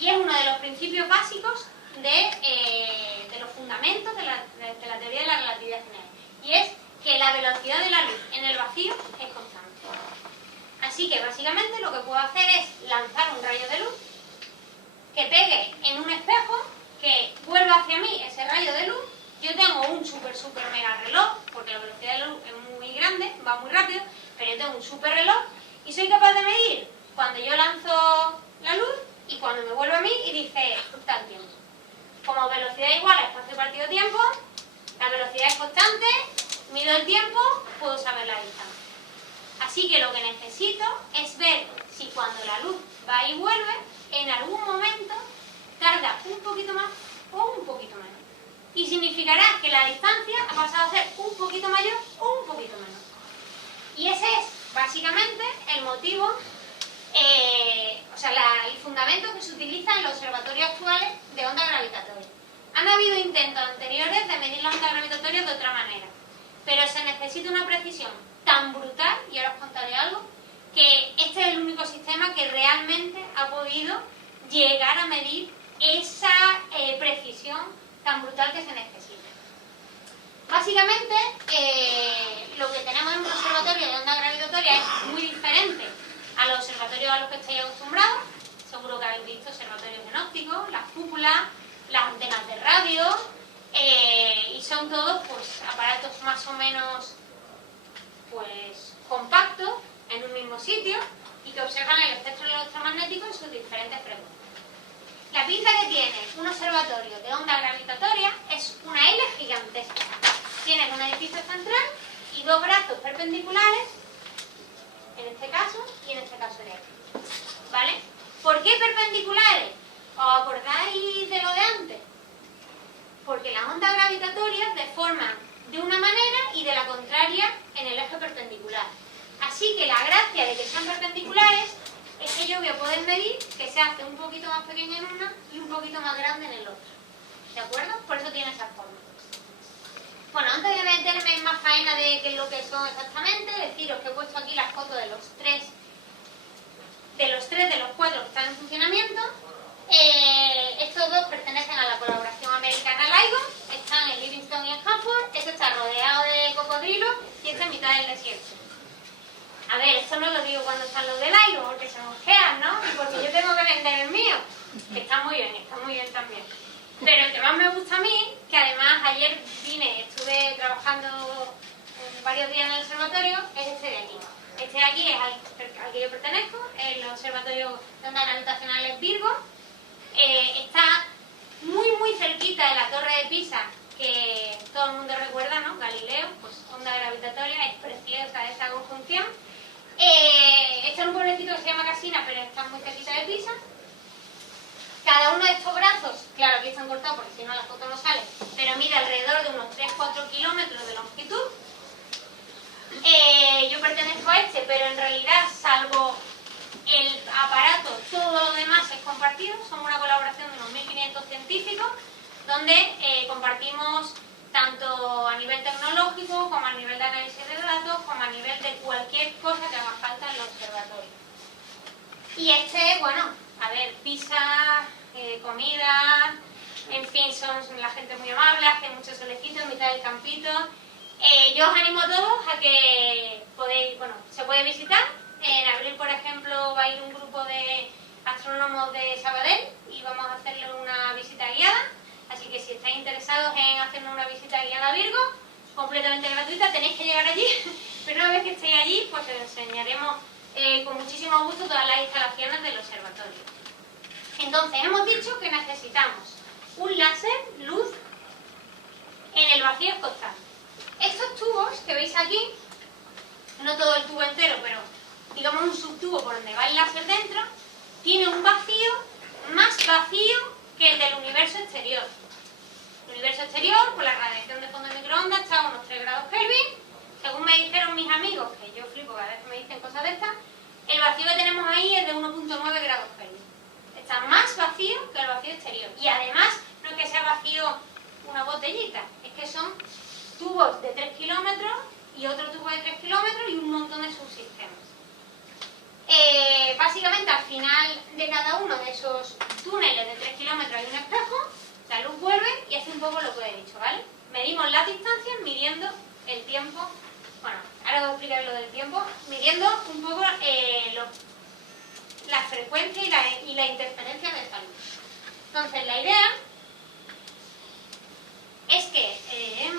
Y es uno de los principios básicos de los fundamentos de la teoría de la relatividad general. Y es que la velocidad de la luz en el vacío es constante. Así que básicamente lo que puedo hacer es lanzar un rayo de luz que pegue en un espejo, que vuelva hacia mí ese rayo de luz. Yo tengo un super mega reloj, porque la velocidad de la luz es muy grande, va muy rápido, pero yo tengo un super reloj y soy capaz de medir cuando yo lanzo la luz y cuando me vuelve a mí y dice tal tiempo. Como velocidad igual a espacio partido tiempo, la velocidad es constante, mido el tiempo, puedo saber la distancia. Así que lo que necesito es ver si cuando la luz va y vuelve, en algún momento tarda un poquito más o un poquito menos. Y significará que la distancia ha pasado a ser un poquito mayor o un poquito menor. Y ese es básicamente el motivo, el fundamento que se utiliza en los observatorios actuales de ondas gravitatorias. Han habido intentos anteriores de medir las ondas gravitatorias de otra manera, pero se necesita una precisión tan brutal, y ahora os contaré algo, que este es el único sistema que realmente ha podido llegar a medir esa precisión tan brutal que se necesita. Básicamente, lo que tenemos en un observatorio de onda gravitatoria es muy diferente a los observatorios a los que estáis acostumbrados. Seguro que habéis visto observatorios genópticos, las cúpulas, las antenas de radio, y son todos pues aparatos más o menos pues compactos en un mismo sitio y que observan el espectro electromagnético en sus diferentes frecuencias. La pinta que tiene un observatorio de onda gravitatoria es una L gigantesca. Tienes un edificio central y dos brazos perpendiculares, en este caso y en este caso de aquí. ¿Vale? ¿Por qué perpendiculares? ¿Os acordáis de lo de antes? Porque las ondas gravitatorias deforman de una manera y de la contraria en el eje perpendicular. Así que la gracia de que sean perpendiculares es que yo voy a poder medir que se hace un poquito más pequeña en una y un poquito más grande en el otro. ¿De acuerdo? Por eso tiene esa forma. Bueno, antes de meterme en más faena de qué es lo que son exactamente, deciros que he puesto aquí las fotos de los tres de los cuatro que están en funcionamiento. Estos dos pertenecen a la colaboración americana LIGO, están en Livingston y en Hanford. Este está rodeado de cocodrilos y este en mitad del desierto. A ver, esto no lo digo cuando están los de LIGO, porque se mosquean, ¿no? Y porque yo tengo que vender el mío, que está muy bien también. Pero el que más me gusta a mí, que además ayer estuve trabajando varios días en el observatorio, es este de aquí. Este de aquí es al que yo pertenezco, el Observatorio de Ondas Gravitacionales Virgo. Está muy cerquita de la Torre de Pisa, que todo el mundo recuerda, ¿no? Galileo, pues onda gravitatoria, es preciosa esa conjunción. Está en un pueblecito que se llama Casina, pero está muy cerquita de Pisa. Cada uno de estos brazos, claro, aquí están cortados porque si no la foto no sale, pero mide alrededor de unos 3-4 kilómetros de longitud. Yo pertenezco a este, pero en realidad, salvo el aparato, todo lo demás es compartido. Somos una colaboración de unos 1500 científicos, donde compartimos tanto a nivel tecnológico, como a nivel de análisis de datos, como a nivel de cualquier cosa que haga falta en el observatorio. Y bueno, a ver, pizza, comida, en fin, son la gente muy amable, hace mucho solecito en mitad del campito. Yo os animo a todos a que se puede visitar. En abril, por ejemplo, va a ir un grupo de astrónomos de Sabadell y vamos a hacerle una visita guiada. Así que si estáis interesados en hacernos una visita guiada a Virgo, completamente gratuita, tenéis que llegar allí. Pero una vez que estéis allí, pues os enseñaremos con muchísimo gusto todas las instalaciones del observatorio. Entonces, hemos dicho que necesitamos un láser, luz, en el vacío constante. Estos tubos que veis aquí, no todo el tubo entero, pero digamos un subtubo por donde va el láser dentro, tiene un vacío más vacío que el del universo exterior. El universo exterior, con la radiación de fondo de microondas, está a unos 3 grados Kelvin. Según me dijeron mis amigos, que yo flipo cada vez que me dicen cosas de estas, el vacío que tenemos ahí es de 1,9 grados Kelvin. Está más vacío que el vacío exterior. Y además, no es que sea vacío una botellita, es que son tubos de 3 kilómetros y otro tubo de 3 kilómetros y un montón de subsistemas. Básicamente, al final de cada uno de esos túneles de 3 kilómetros hay un espejo, la luz vuelve y hace un poco lo que he dicho, ¿vale? Medimos las distancias midiendo el tiempo, bueno, ahora voy a explicar lo del tiempo, midiendo un poco la frecuencia y la interferencia de esta luz. Entonces, la idea es que,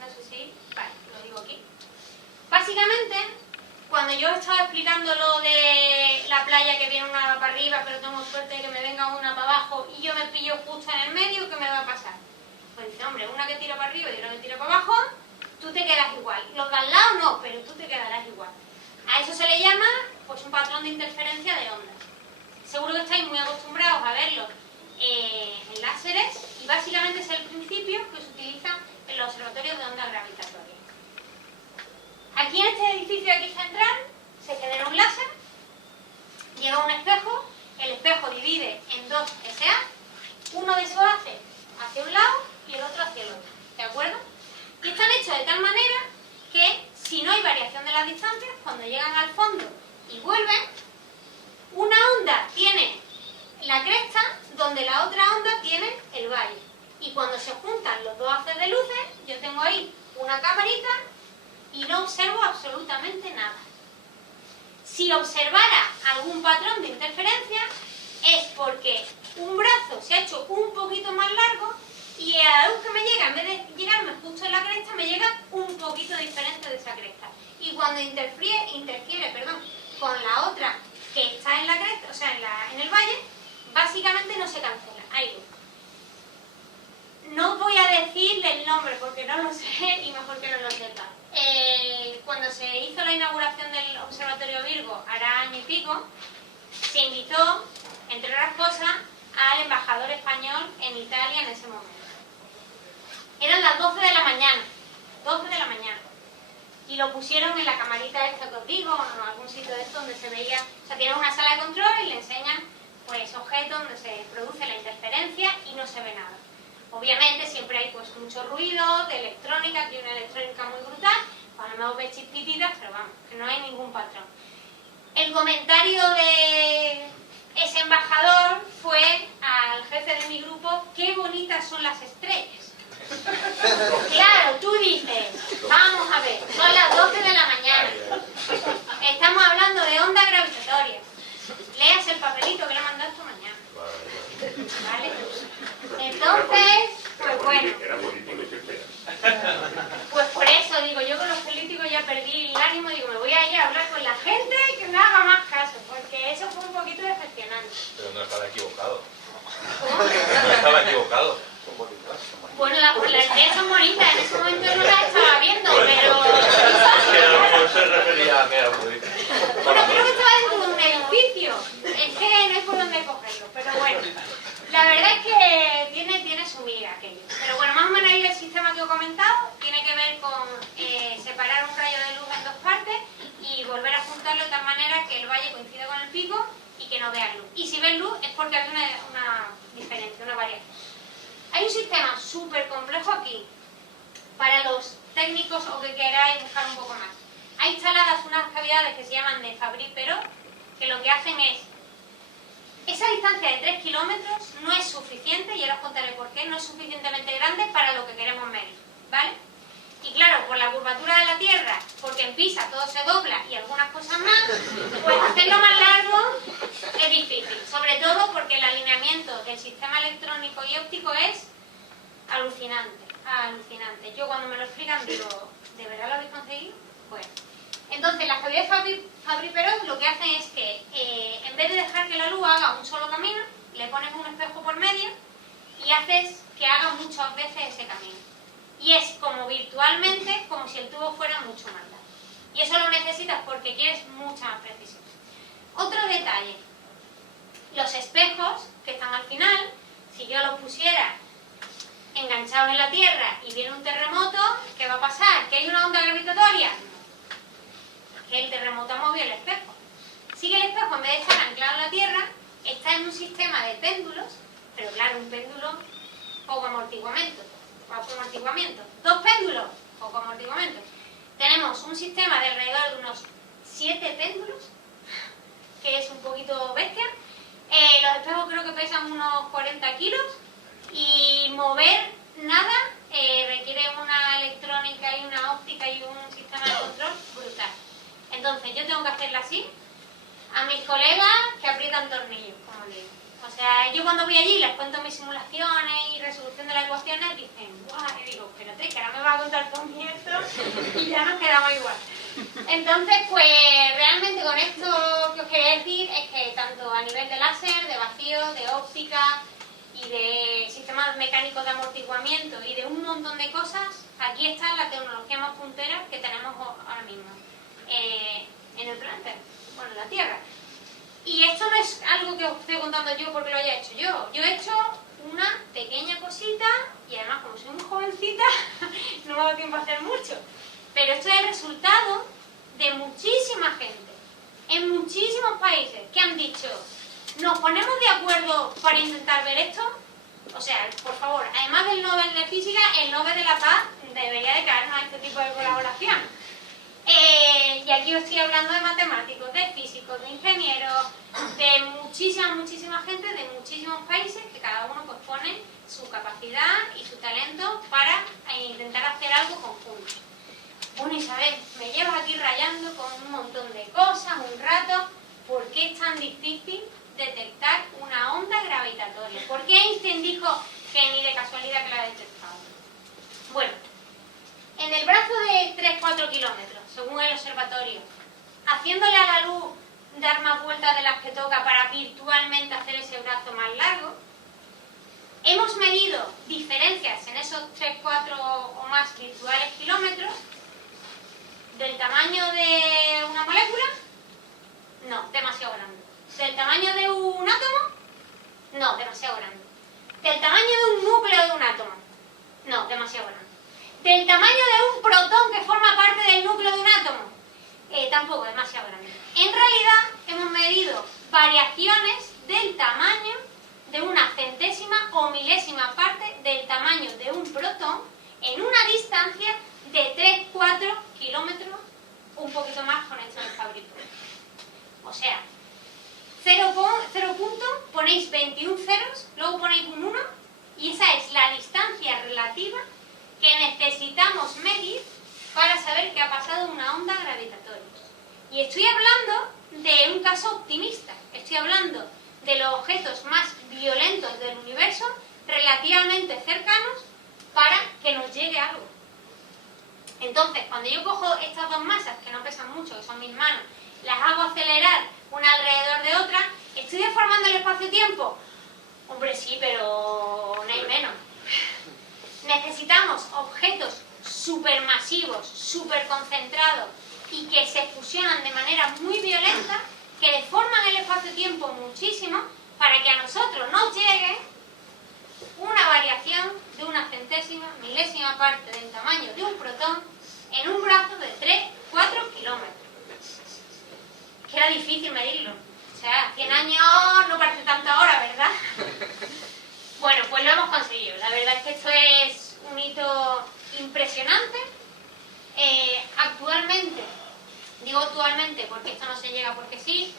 no sé si, vale, lo digo aquí. Básicamente, cuando yo estaba explicando lo de la playa que viene una para arriba, pero tengo suerte de que me venga una para abajo y yo me pillo justo en el medio, ¿qué me va a pasar? Pues dice, hombre, una que tira para arriba y otra que tira para abajo, tú te quedas igual. Los de al lado no, pero tú te quedarás igual. A eso se le llama pues un patrón de interferencia de ondas. Seguro que estáis muy acostumbrados a verlo en láseres y básicamente es el principio que se utiliza en los observatorios de ondas gravitatorias. Aquí en este edificio aquí central se genera un láser, llega un espejo, el espejo divide en dos SA, uno de esos hace hacia un lado y el otro hacia el otro, ¿de acuerdo? Y están hechos de tal manera que si no hay variación de las distancias, cuando llegan al fondo y vuelven, una onda tiene la cresta donde la otra onda tiene el valle. Y cuando se juntan los dos haces de luces, yo tengo ahí una camarita y no observo absolutamente nada. Si observara algún patrón de interferencia, es porque un brazo se ha hecho un poquito más largo y a la luz que me llega, en vez de llegarme justo en la cresta, me llega un poquito diferente de esa cresta. Y cuando interfiere con la otra que está en la cresta, o sea, en el valle, básicamente no se cancela, hay luz. No voy a decirle el nombre porque no lo sé y mejor que no lo sepa. Cuando se hizo la inauguración del Observatorio Virgo, hará año y pico, se invitó, entre otras cosas, al embajador español en Italia en ese momento. Eran las 12 de la mañana, 12 de la mañana. Y lo pusieron en la camarita esta que os digo, o en algún sitio de esto donde se veía, o sea, tienen una sala de control y le enseñan pues objetos donde se produce la interferencia y no se ve nada. Obviamente siempre hay pues mucho ruido de electrónica, aquí hay una electrónica muy brutal, a lo mejor ve chispititas, pero vamos, que no hay ningún patrón. El comentario de ese embajador fue al jefe de mi grupo, qué bonitas son las estrellas. Claro, tú dices, vamos a ver, son las 12 de la mañana, estamos hablando de ondas gravitatorias, leas el papelito que le mandaste esta mañana, ¿vale? Entonces, pues bueno, pues por eso digo, yo con los políticos ya perdí el ánimo, digo, me voy a ir a hablar con la gente que me haga más caso, porque eso fue un poquito decepcionante. Pero no estaba equivocado. ¿Cómo? No estaba equivocado. Bueno, las estrellas son bonitas, en ese momento no las estaba viendo, pero... No se refería a que era bonito. Bueno, creo que estaba dentro de un edificio, es que no hay por dónde cogerlo, pero bueno. La verdad es que tiene su miga aquello. Pero bueno, más o menos ahí el sistema que he comentado tiene que ver con separar un rayo de luz en dos partes y volver a juntarlo de tal manera que el valle coincida con el pico y que no veas luz. Y si ves luz es porque hay una diferencia, una variación. Hay un sistema súper complejo aquí para los técnicos o que queráis buscar un poco más. Hay instaladas unas cavidades que se llaman de Fabry-Perot, que lo que hacen es esa distancia de 3 kilómetros no es suficiente, y ahora os contaré por qué, no es suficientemente grande para lo que queremos medir, ¿vale? Y claro, por la curvatura de la Tierra, porque en Pisa todo se dobla y algunas cosas más, pues hacerlo más largo es difícil. Sobre todo porque el alineamiento del sistema electrónico y óptico es alucinante, alucinante. Yo cuando me lo explican digo, ¿de verdad lo habéis conseguido? Bueno. Entonces, las cavidades Fabry-Perot lo que hacen es que, en vez de dejar que la luz haga un solo camino, le pones un espejo por medio y haces que haga muchas veces ese camino. Y es como virtualmente, como si el tubo fuera mucho más largo. Y eso lo necesitas porque quieres mucha más precisión. Otro detalle, los espejos que están al final, si yo los pusiera enganchados en la Tierra y viene un terremoto, ¿qué va a pasar? ¿Que hay una onda gravitatoria? No. Que el terremoto ha movido el espejo. Sí que el espejo, en vez de estar anclado en la Tierra, está en un sistema de péndulos, pero claro, un péndulo, poco amortiguamiento. Dos péndulos, poco amortiguamiento. Tenemos un sistema de alrededor de unos 7 péndulos, que es un poquito bestia. Los espejos creo que pesan unos 40 kilos y mover nada requiere una electrónica y una óptica y un sistema de control brutal. Entonces yo tengo que hacerla así, a mis colegas que aprietan tornillos, como digo. O sea, yo cuando voy allí les cuento mis simulaciones y resolución de las ecuaciones, dicen, ¡guau! Y digo, espérate, que ahora me va a contar todo mi esto y ya nos quedamos igual. Entonces, pues realmente con esto que os quería decir es que tanto a nivel de láser, de vacío, de óptica y de sistemas mecánicos de amortiguamiento y de un montón de cosas, aquí está la tecnología más puntera que tenemos ahora mismo en el planeta, bueno, en la Tierra. Y esto no es algo que os estoy contando yo porque lo haya hecho yo. Yo he hecho una pequeña cosita y además como soy muy jovencita no me ha dado tiempo a hacer mucho. Pero esto es el resultado de muchísima gente en muchísimos países que han dicho, ¿nos ponemos de acuerdo para intentar ver esto? O sea, por favor, además del Nobel de Física, el Nobel de la Paz debería de caernos a este tipo de colaboración. Y aquí os estoy hablando de matemáticos, de físicos, de ingenieros, de muchísima gente de muchísimos países que cada uno pues pone su capacidad y su talento para intentar hacer algo conjunto. Bueno, Isabel, me llevas aquí rayando con un montón de cosas, un rato. ¿Por qué es tan difícil detectar una onda gravitatoria? ¿Por qué Einstein dijo que ni de casualidad que la ha detectado? Bueno, en el brazo de 3-4 kilómetros, según el observatorio, haciéndole a la luz dar más vueltas de las que toca para virtualmente hacer ese brazo más largo, hemos medido diferencias en esos 3-4 o más virtuales kilómetros del tamaño de una molécula, no, demasiado grande. Del tamaño de un átomo, no, demasiado grande. Del tamaño de un núcleo de un átomo, no, demasiado grande. Del tamaño de un protón que forma parte del núcleo de un átomo, tampoco, demasiado grande. En realidad hemos medido variaciones del tamaño de una centésima o milésima parte del tamaño de un protón en una distancia de 3-4 kilómetros, un poquito más con esto del fabrico. O sea, 0 punto, ponéis 21 ceros, luego ponéis un 1 y esa es la distancia relativa que necesitamos medir para saber que ha pasado una onda gravitatoria. Y estoy hablando de un caso optimista, estoy hablando de los objetos más violentos del universo relativamente cercanos para que nos llegue algo. Entonces, cuando yo cojo estas dos masas que no pesan mucho, que son mis manos, las hago acelerar una alrededor de otra, ¿estoy deformando el espacio-tiempo? Hombre, sí, pero no hay menos. Necesitamos objetos supermasivos, superconcentrados y que se fusionan de manera muy violenta, que deforman el espacio-tiempo muchísimo para que a nosotros nos llegue una variación de una centésima, milésima parte del tamaño de un protón en un brazo de 3-4 kilómetros. Que era difícil medirlo. O sea, 100 años no parece tanto ahora, ¿verdad? Bueno, pues lo hemos conseguido. La verdad es que esto es un hito impresionante. Actualmente, digo actualmente porque esto no se llega porque sí,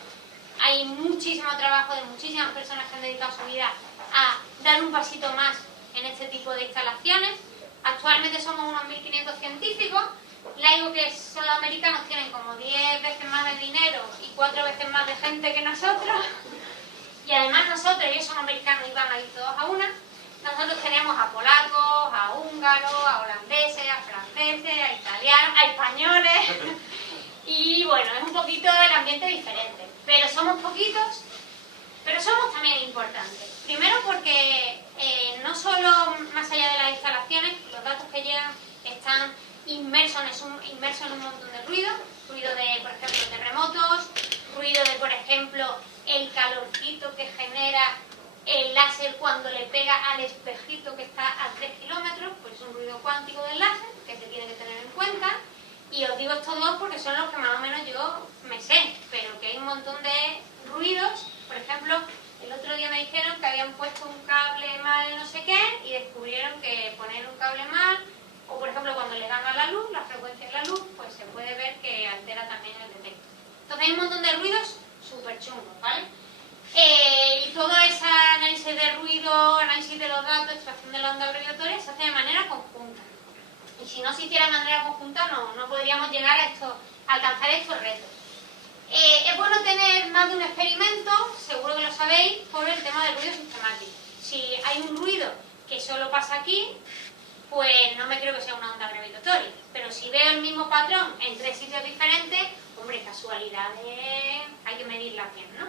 hay muchísimo trabajo de muchísimas personas que han dedicado su vida a dar un pasito más en este tipo de instalaciones. Actualmente somos unos 1.500 científicos. Le digo que son los americanos, tienen como 10 veces más de dinero y 4 veces más de gente que nosotros. Y además nosotros, ellos son americanos y van a ir todos a una. Nosotros tenemos a polacos, a húngaros, a holandeses, a franceses, a italianos, a españoles. Y bueno, es un poquito el ambiente diferente. Pero somos poquitos, pero somos también importantes. Primero porque no solo más allá de las instalaciones, los datos que llegan están inmerso en un montón de ruido de, por ejemplo, terremotos, ruido de, por ejemplo, el calorcito que genera el láser cuando le pega al espejito que está a 3 kilómetros, pues es un ruido cuántico del láser que se tiene que tener en cuenta. Y os digo estos dos porque son los que más o menos yo me sé, pero que hay un montón de ruidos. Por ejemplo, el otro día me dijeron que habían puesto un cable mal no sé qué y descubrieron que poner un cable mal, o por ejemplo cuando le dan a la luz, la frecuencia de la luz, pues se puede ver que altera también el detector. Entonces hay un montón de ruidos súper chungos, ¿vale? Y todo ese análisis de ruido, análisis de los datos, extracción de la onda gravitatoria se hace de manera conjunta. Y si no se hiciera de manera conjunta no podríamos llegar a alcanzar estos retos. Es bueno tener más de un experimento, seguro que lo sabéis, por el tema del ruido sistemático. Si hay un ruido que solo pasa aquí, pues no me creo que sea una onda gravitatoria. Pero si veo el mismo patrón en 3 sitios diferentes, hombre, casualidades hay que medirlas bien, ¿no?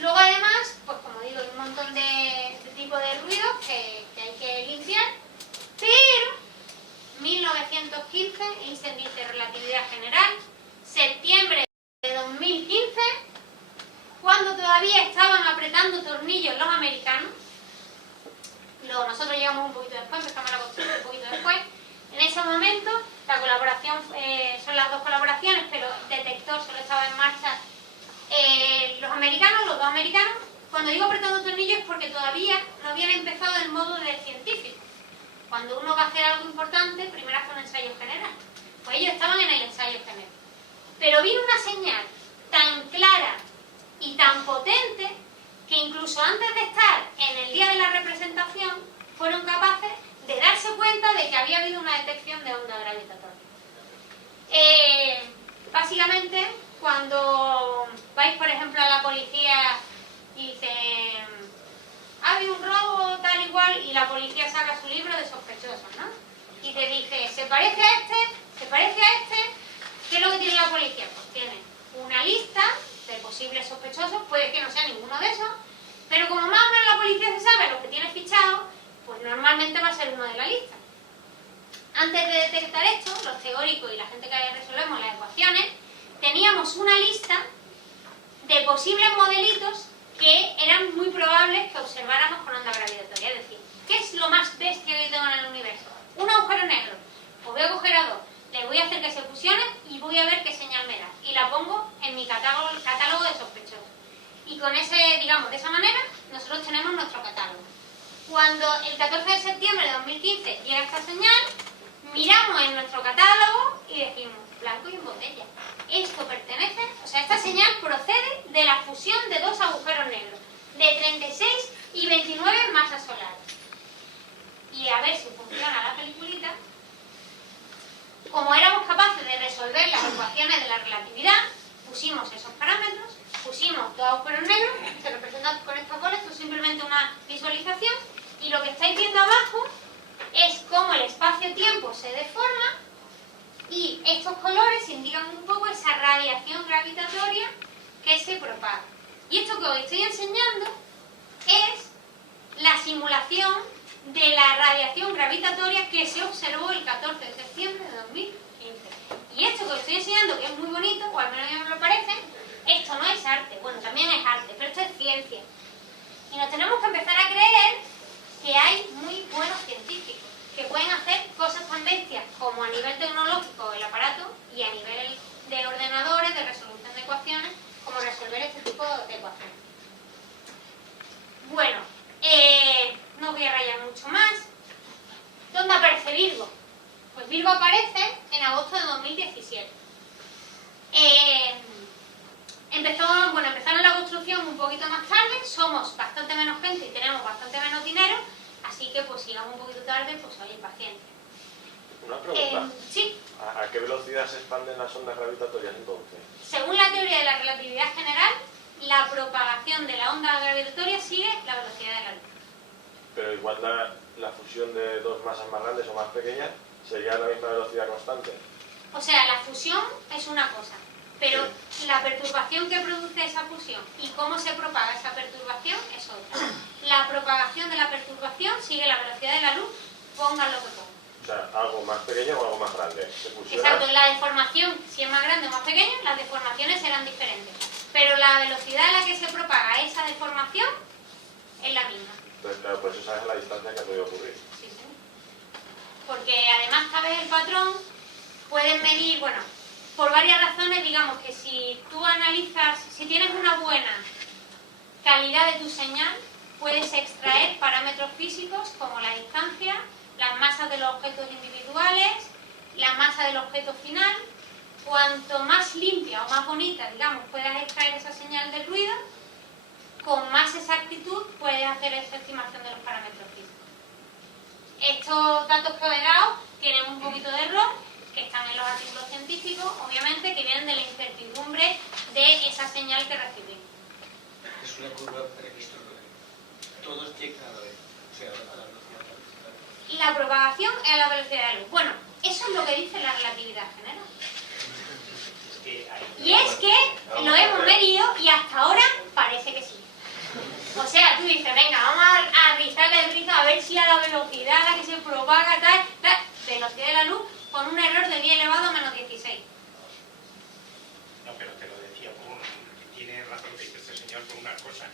Luego además, pues como digo, hay un montón de tipos de ruidos que hay que limpiar, pero 1915, Einstein dice relatividad general, septiembre de 2015, cuando todavía estaban apretando tornillos los americanos, nosotros llegamos un poquito después, empezamos la construcción un poquito después. En ese momento, la colaboración, son las dos colaboraciones, pero el detector solo estaba en marcha los dos americanos. Cuando digo apretando tornillos es porque todavía no habían empezado el modo de científico. Cuando uno va a hacer algo importante, primero hace un ensayo general. Pues ellos estaban en el ensayo general. Pero vino una señal tan clara y tan potente que incluso antes de estar en el día de la representación fueron capaces de darse cuenta de que había habido una detección de onda gravitatoria. Básicamente, cuando vais, por ejemplo, a la policía y dicen ha habido un robo tal igual y la policía saca su libro de sospechosos, ¿no? Y te dice, ¿se parece a este? ¿Se parece a este? ¿Qué es lo que tiene la policía? Pues tiene una lista de posibles sospechosos, puede que no sea ninguno de esos, pero como más o menos la policía se sabe lo que tiene fichado, pues normalmente va a ser uno de la lista. Antes de detectar esto, los teóricos y la gente que resolvemos las ecuaciones, teníamos una lista de posibles modelitos que eran muy probables que observáramos con onda gravitatoria. Es decir, ¿qué es lo más bestia que tengo en el universo? Un agujero negro. Pues voy a coger a dos, les voy a hacer que se fusionen y voy a ver qué señal me da. Y la pongo en mi catálogo de sospechosos. Y con ese, digamos, de esa manera, nosotros tenemos nuestro catálogo. Cuando el 14 de septiembre de 2015 llega esta señal, miramos en nuestro catálogo y decimos, blanco y en botella. Esto pertenece, o sea, esta señal procede de la fusión de dos agujeros negros, de 36 y 29 masas solares. Y a ver si funciona la peliculita. Como éramos capaces de resolver las ecuaciones de la relatividad, pusimos esos parámetros, pusimos dos agujeros negros, se representan con estos colores, esto es simplemente una visualización, y lo que estáis viendo abajo es cómo el espacio-tiempo se deforma y estos colores indican un poco esa radiación gravitatoria que se propaga. Y esto que os estoy enseñando es la simulación de la radiación gravitatoria que se observó el 14 de septiembre de 2015. Y esto que os estoy enseñando, que es muy bonito, o al menos a mí me lo parece, esto no es arte. Bueno, también es arte, pero esto es ciencia. Y nos tenemos que empezar a creer que hay muy buenos científicos que pueden hacer cosas tan bestias como a nivel tecnológico el aparato y a nivel de ordenadores, de resolución de ecuaciones, como resolver este tipo de ecuaciones. Bueno, no voy a rayar mucho más. ¿Dónde aparece Virgo? Pues Virgo aparece en agosto de 2017. Empezaron la construcción un poquito más tarde, somos bastante menos gente y tenemos bastante menos dinero, así que pues si vamos un poquito tarde, pues oye, paciente. Una pregunta. Sí. ¿A qué velocidad se expanden las ondas gravitatorias entonces? Según la teoría de la relatividad general, la propagación de la onda gravitatoria sigue la velocidad de la luz. Pero igual la fusión de dos masas más grandes o más pequeñas sería a la misma velocidad constante. O sea, la fusión es una cosa, pero la perturbación que produce esa fusión y cómo se propaga esa perturbación es otra. La propagación de la perturbación sigue la velocidad de la luz, pongan lo que pongan. O sea, algo más pequeño o algo más grande. Se fusiona. Exacto, la deformación, si es más grande o más pequeño, las deformaciones serán diferentes. Pero la velocidad a la que se propaga esa deformación es la misma. Entonces, claro, por eso sabes la distancia que ha podido ocurrir. Sí, sí. Porque además, sabes, el patrón puedes medir, bueno, por varias razones, digamos que si tú analizas, si tienes una buena calidad de tu señal, puedes extraer parámetros físicos como la distancia, las masas de los objetos individuales, la masa del objeto final. Cuanto más limpia o más bonita, digamos, puedas extraer esa señal de ruido, con más exactitud puedes hacer esa estimación de los parámetros físicos. Estos datos que os he dado tienen un poquito de error, que están en los artículos científicos, obviamente, que vienen de la incertidumbre de esa señal que recibimos. Es una curva prevista, todos llegan a la vez, o sea, a la velocidad de la luz. Y la propagación es a la velocidad de la luz. Bueno, eso es lo que dice la relatividad general. Y es que lo hemos medido y hasta ahora parece que sí. O sea, tú dices, venga, vamos a rizarle el rizo a ver si a la velocidad a la que se propaga tal, velocidad de la luz, con un error de 10 elevado a menos 16. No, pero te lo decía, tiene razón que dice este señor por una cosa.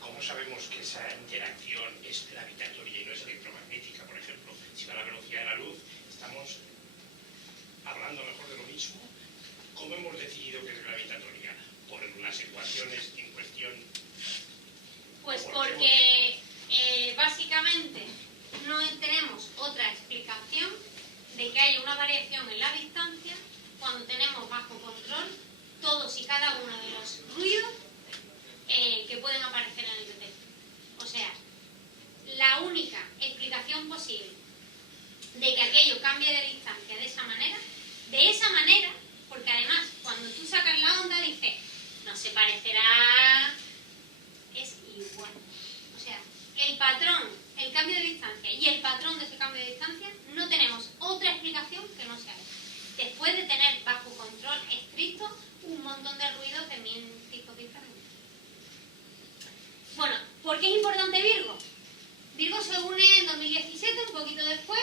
¿Cómo sabemos que esa interacción es gravitatoria y no es electromagnética? Por ejemplo, si va a la velocidad de la luz, estamos hablando mejor de lo mismo. ¿Cómo hemos decidido que es gravitatoria? ¿Por las ecuaciones en cuestión? Pues porque básicamente no tenemos otra explicación de que haya una variación en la distancia cuando tenemos bajo control todos y cada uno de los ruidos que pueden aparecer en el detector. O sea, la única explicación posible de que aquello cambie de distancia de esa manera, porque además cuando tú sacas la onda dices, no se parecerá, es igual. O sea, el patrón, el cambio de distancia y el patrón de ese cambio de distancia, no tenemos otra explicación que no sea esa. Después de tener bajo control estricto un montón de ruidos de 1000 tipos diferentes. Bueno, ¿por qué es importante Virgo? Virgo se une en 2017, un poquito después,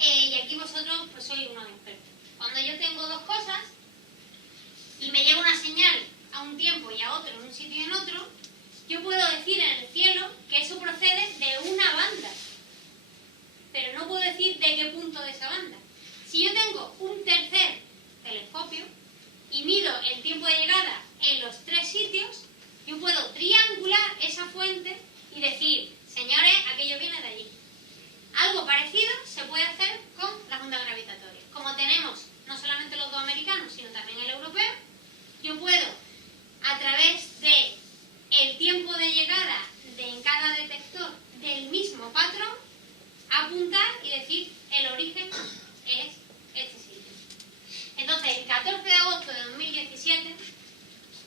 y aquí vosotros pues sois unos expertos. Cuando yo tengo dos cosas y me llega una señal a un tiempo y a otro, en un sitio y en otro, yo puedo decir en el cielo que eso procede de una banda, pero no puedo decir de qué punto de esa banda. Si yo tengo un tercer telescopio y mido el tiempo de llegada en los tres sitios, yo puedo triangular esa fuente y decir, señores, aquello viene de allí. Algo parecido se puede hacer con las ondas gravitatorias. Como tenemos no solamente los dos americanos, sino también el europeo, yo puedo, a través de el tiempo de llegada en cada detector del mismo patrón, apuntar y decir el origen es este sitio. Entonces, el 14 de agosto de 2017,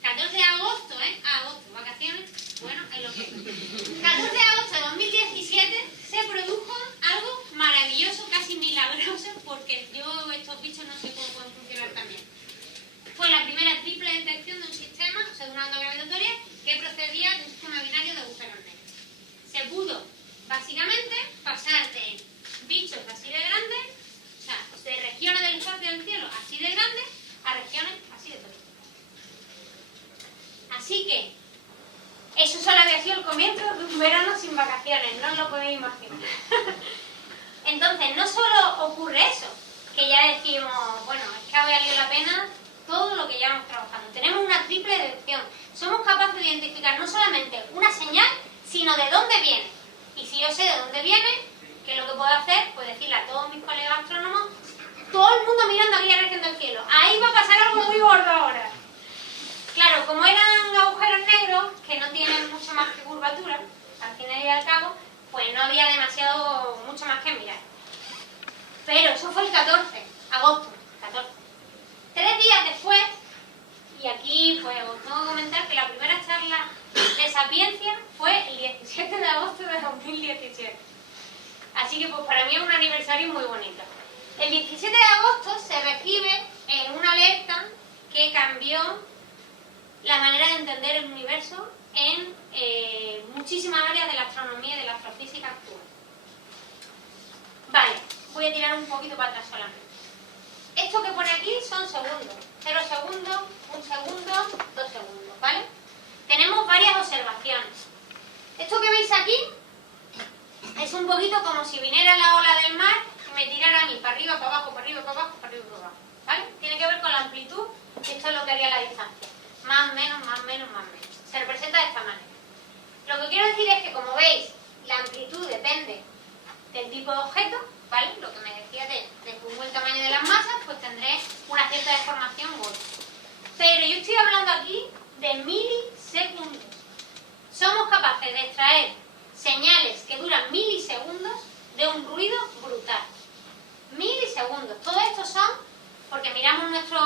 14 de agosto, agosto, vacaciones, bueno, es lo que es. 14 de agosto de 2017 se produjo algo maravilloso, casi milagroso, porque yo estos bichos no sé cómo pueden funcionar también. Fue la primera triple detección de un sistema, o sea, de una onda gravitatoria, que procedía de un sistema binario de agujeros negros. Se pudo, básicamente, pasar de bichos así de grandes, o sea, de regiones del espacio del cielo así de grandes, a regiones así de pequeñas. Así que, eso solo había sido el comienzo de un verano sin vacaciones, no os lo podéis imaginar. Entonces, no solo ocurre eso, que ya decimos, bueno, es que ha valido la pena todo lo que llevamos trabajando. Tenemos una triple detección. Somos capaces de identificar no solamente una señal, sino de dónde viene. Y si yo sé de dónde viene, ¿qué es lo que puedo hacer? Pues decirle a todos mis colegas astrónomos, todo el mundo mirando aquella región del cielo, ahí va a pasar algo muy gordo ahora. Claro, como eran agujeros negros, que no tienen mucho más que curvatura, al final y al cabo, pues no había mucho más que mirar. Pero eso fue el 14, agosto, 14. 3 días después, y aquí pues os tengo que comentar que la primera charla de Sapiencia fue el 17 de agosto de 2017. Así que pues para mí es un aniversario muy bonito. El 17 de agosto se recibe una alerta que cambió la manera de entender el universo en muchísimas áreas de la astronomía y de la astrofísica actual. Vale. voy a tirar un poquito para atrás solamente. Esto que pone aquí son segundos. 0 segundos, 1 segundo, 2 segundos, ¿vale? Tenemos varias observaciones. Esto que veis aquí es un poquito como si viniera la ola del mar y me tirara a mí para arriba, para abajo, para arriba, para abajo, para arriba, para abajo, ¿vale? Tiene que ver con la amplitud, y esto es lo que haría la distancia. Más, menos, más, menos, más, menos. Se representa de esta manera. Lo que quiero decir es que, como veis, la amplitud depende del tipo de objeto, ¿vale? Lo que me decía de según el tamaño de las masas, pues tendré una cierta deformación u otra. Pero yo estoy hablando aquí de milisegundos. Somos capaces de extraer señales que duran milisegundos de un ruido brutal. Milisegundos. Todo esto son, porque miramos nuestro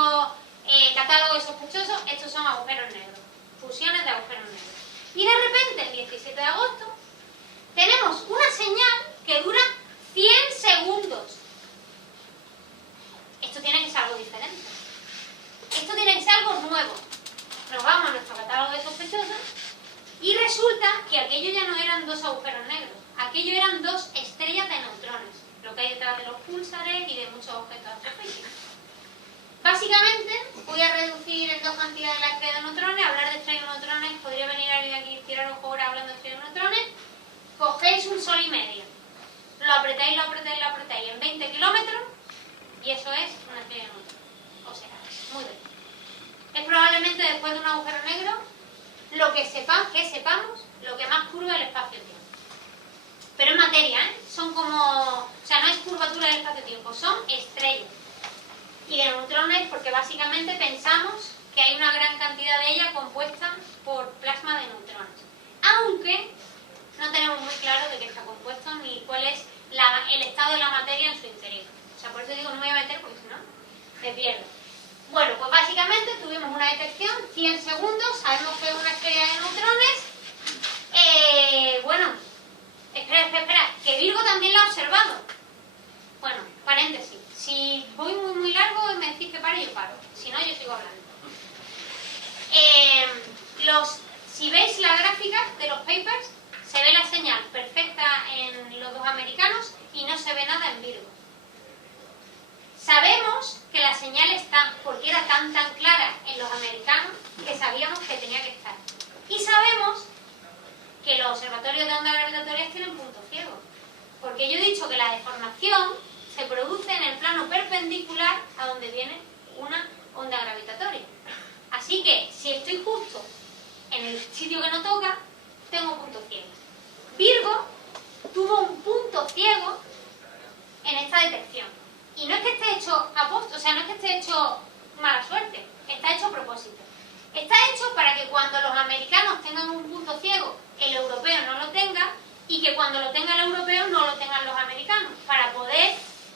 catálogo de sospechosos, estos son agujeros negros. Fusiones de agujeros negros. Y de repente, el 17 de agosto, tenemos una señal que dura 100 segundos. Esto tiene que ser algo diferente. Esto tiene que ser algo nuevo. Nos vamos a nuestro catálogo de sospechosos y resulta que aquello ya no eran dos agujeros negros. Aquello eran dos estrellas de neutrones. Lo que hay detrás de los púlsares y de muchos objetos astrofísicos. Básicamente, voy a reducir en dos cantidades la estrella de neutrones. Hablar de estrellas de neutrones, podría venir alguien aquí y tiraros horas hablando de estrellas de neutrones. Cogéis un sol y medio. Lo apretáis, lo apretáis, lo apretáis en 20 kilómetros y eso es una estrella de neutrones. O sea, muy bien. Es probablemente después de un agujero negro lo que sepamos, lo que más curva el espacio-tiempo. Pero es materia, ¿eh? Son como... O sea, no es curvatura del espacio-tiempo, son estrellas. Y de neutrones porque básicamente pensamos que hay una gran cantidad de ellas compuesta por plasma de neutrones. Aunque no tenemos muy claro de qué está compuesto ni cuál es el estado de la materia en su interior. O sea, por eso digo, no me voy a meter porque si no, me pierdo. Bueno, pues básicamente tuvimos una detección, 100 segundos, sabemos que es una estrella de neutrones. Bueno, espera, que Virgo también la ha observado. Bueno, paréntesis. Si voy muy largo, me decís que pare y yo paro. Si no, yo sigo hablando. Si veis la gráfica de los papers, se ve la señal perfecta en los dos americanos y no se ve nada en Virgo. Sabemos que la señal está, porque era tan clara en los americanos, que sabíamos que tenía que estar. Y sabemos que los observatorios de ondas gravitatorias tienen punto ciego. Porque yo he dicho que la deformación se produce en el plano perpendicular a donde viene una onda gravitatoria. Así que, si estoy justo en el sitio que no toca, tengo punto ciego. Virgo tuvo un punto ciego en esta detección. Y no es que esté hecho aposto, o sea, no es que esté hecho mala suerte, está hecho a propósito. Está hecho para que cuando los americanos tengan un punto ciego, el europeo no lo tenga, y que cuando lo tenga el europeo no lo tengan los americanos, para poder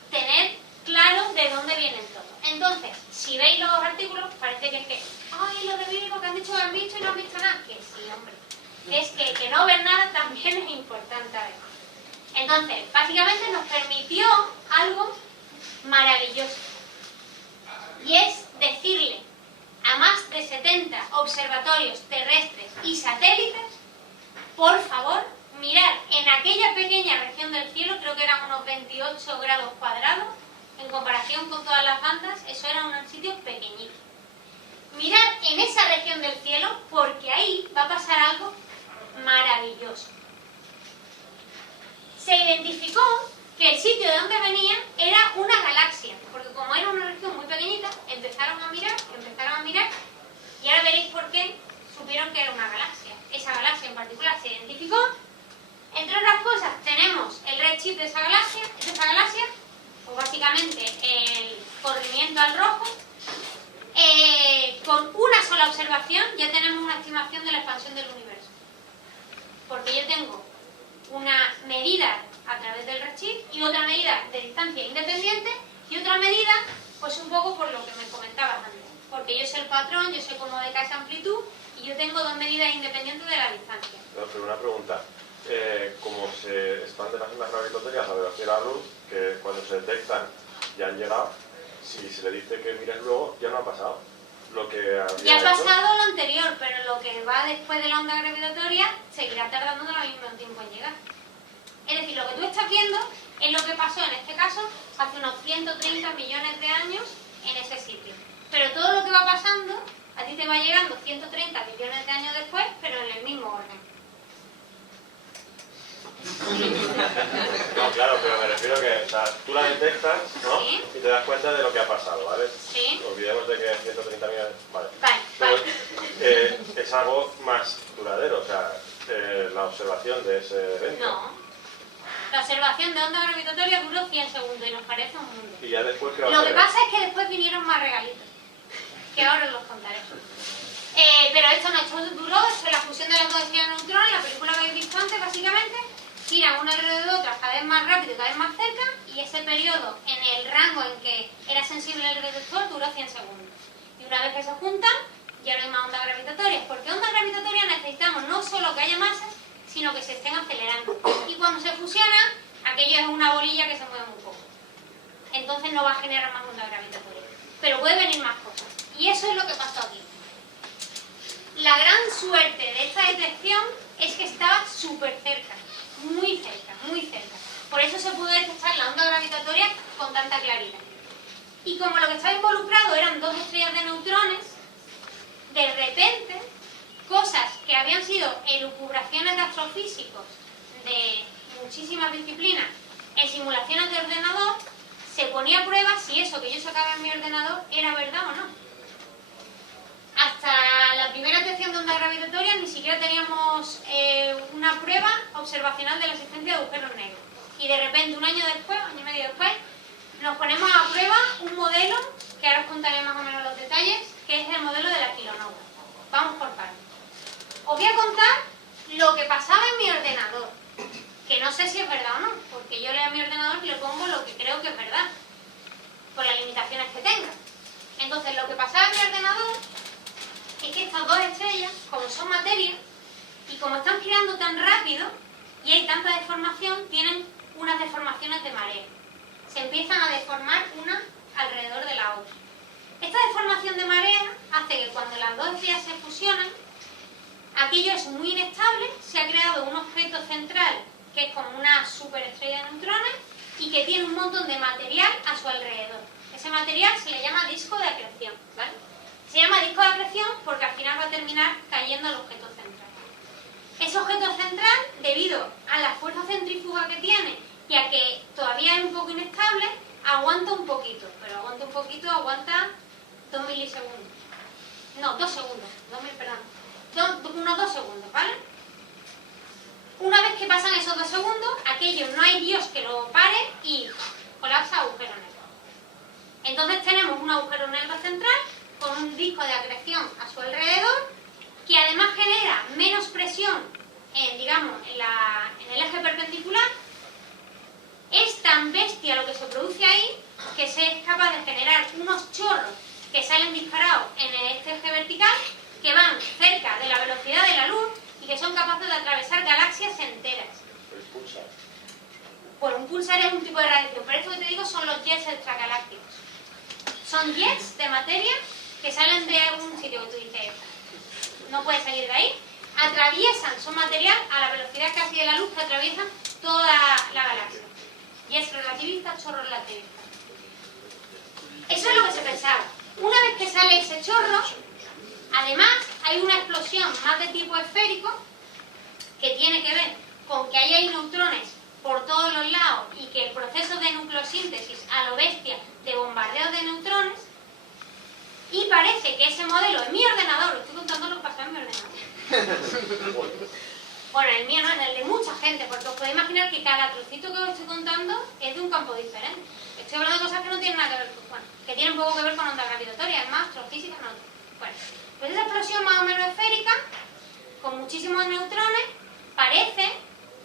tener claro de dónde vienen todos. Entonces, si veis los artículos, parece que es que, ay, lo de Virgo que han dicho que han visto y no han visto nada. Que sí, hombre. Es que no ver nada también es importante a ver. Entonces, básicamente nos permitió algo maravilloso. Y es decirle a más de 70 observatorios terrestres y satélites, por favor, mirar en aquella pequeña región del cielo, creo que eran unos 28 grados cuadrados, en comparación con todas las bandas, eso era un sitio pequeñito. Mirad en esa región del cielo, porque ahí va a pasar algo maravilloso. Se identificó que el sitio de donde venía era una galaxia, porque como era una región muy pequeñita, empezaron a mirar, y ahora veréis por qué supieron que era una galaxia. Esa galaxia en particular se identificó. Entre otras cosas, tenemos el redshift de esa galaxia, pues básicamente el corrimiento al rojo. Con una sola observación ya tenemos una estimación de la expansión del universo. Porque yo tengo una medida a través del redshift y otra medida de distancia independiente y otra medida, pues un poco por lo que me comentabas antes. Porque yo sé el patrón, yo sé cómo decae esa amplitud y yo tengo dos medidas independientes de la distancia. No, pero una pregunta. Como se expanden las ondas gravitatorias a la velocidad de la luz, que cuando se detectan ya han llegado, si se le dice que mires luego, ya no ha pasado. Lo que ya ha pasado lo anterior, pero lo que va después de la onda gravitatoria seguirá tardando al mismo tiempo en llegar. Es decir, lo que tú estás viendo Es lo que pasó en este caso hace unos 130 millones de años en ese sitio. Pero todo lo que va pasando, a ti te va llegando 130 millones de años después, pero en el mismo orden. No, claro, pero me refiero que, o sea, tú la detectas, ¿no? Sí. Y te das cuenta de lo que ha pasado, ¿vale? Sí. Olvidemos de que 130 millones, vale. Vale. Pero es algo más duradero, o sea, la observación de ese evento. No. La observación de onda gravitatoria duró 100 segundos y nos parece un mundo. Y ya después, ¿qué va a Lo que hacer? pasa es que después vinieron más regalitos, que ahora os los contaré. Pero esto duró, esto es la fusión de las dos estrellas de neutrones, la película que habéis visto antes, básicamente, giran una alrededor de otra cada vez más rápido y cada vez más cerca, y ese periodo en el rango en que era sensible el detector duró 100 segundos. Y una vez que se juntan, ya no hay más ondas gravitatorias, porque ondas gravitatorias necesitamos no solo que haya masas, sino que se estén acelerando. Y cuando se fusionan, aquello es una bolilla que se mueve muy poco. Entonces no va a generar más ondas gravitatorias. Pero puede venir más cosas. Y eso es lo que pasó aquí. La gran suerte de esta detección es que estaba súper cerca. Muy cerca, muy cerca. Por eso se pudo detectar la onda gravitatoria con tanta claridad. Y como lo que estaba involucrado eran dos estrellas de neutrones, de repente, cosas que habían sido elucubraciones de astrofísicos de muchísimas disciplinas en simulaciones de ordenador, se ponía a prueba si eso que yo sacaba en mi ordenador era verdad o no. Hasta la primera detección de ondas gravitatorias ni siquiera teníamos una prueba observacional de la existencia de agujeros negros. Y de repente, un año después, año y medio después, nos ponemos a prueba un modelo, que ahora os contaré más o menos los detalles, que es el modelo de la kilonova. Vamos por partes. Os voy a contar lo que pasaba en mi ordenador, que no sé si es verdad o no, porque yo leo a mi ordenador y le pongo lo que creo que es verdad, por las limitaciones que tenga. Entonces, lo que pasaba en mi ordenador es que estas dos estrellas, como son materia, y como están girando tan rápido, y hay tanta deformación, tienen unas deformaciones de marea. Se empiezan a deformar una alrededor de la otra. Esta deformación de marea hace que cuando las dos estrellas se fusionan, aquello es muy inestable, se ha creado un objeto central que es como una superestrella de neutrones y que tiene un montón de material a su alrededor. Ese material se le llama disco de acreción, ¿vale? Se llama disco de acreción porque al final va a terminar cayendo al objeto central. Ese objeto central, debido a la fuerza centrífuga que tiene y a que todavía es un poco inestable, aguanta un poquito, pero aguanta un poquito, aguanta 2 milisegundos. No, 2 segundos, unos 2 segundos, ¿vale? Una vez que pasan esos 2 segundos, aquello no hay Dios que lo pare y colapsa agujero negro. Entonces tenemos un agujero negro central con un disco de acreción a su alrededor, que además genera menos presión digamos, en el eje perpendicular. Es tan bestia lo que se produce ahí que se es capaz de generar unos chorros que salen disparados en este eje vertical, que van cerca de la velocidad de la luz y que son capaces de atravesar galaxias enteras. El pulsar. Bueno, un pulsar es un tipo de radiación, pero esto que te digo son los jets extragalácticos. Son jets de materia que salen de un sitio que tú dices, no puede salir de ahí, atraviesan, son material a la velocidad casi de la luz que atraviesan toda la galaxia. Jets relativistas, chorros relativistas. Eso es lo que se pensaba. Una vez que sale ese chorro, además hay una explosión más de tipo esférico que tiene que ver con que hay neutrones por todos los lados y que el proceso de nucleosíntesis a lo bestia de bombardeo de neutrones, y parece que ese modelo en mi ordenador, lo estoy contando lo que pasó en mi ordenador. Bueno, el mío no, en el de mucha gente, porque os podéis imaginar que cada trocito que os estoy contando es de un campo diferente. Estoy hablando de cosas que no tienen nada que ver con, bueno, que tienen poco que ver con ondas gravitatorias, además, astrofísica no. Bueno, pues esa explosión más o menos esférica, con muchísimos neutrones, parece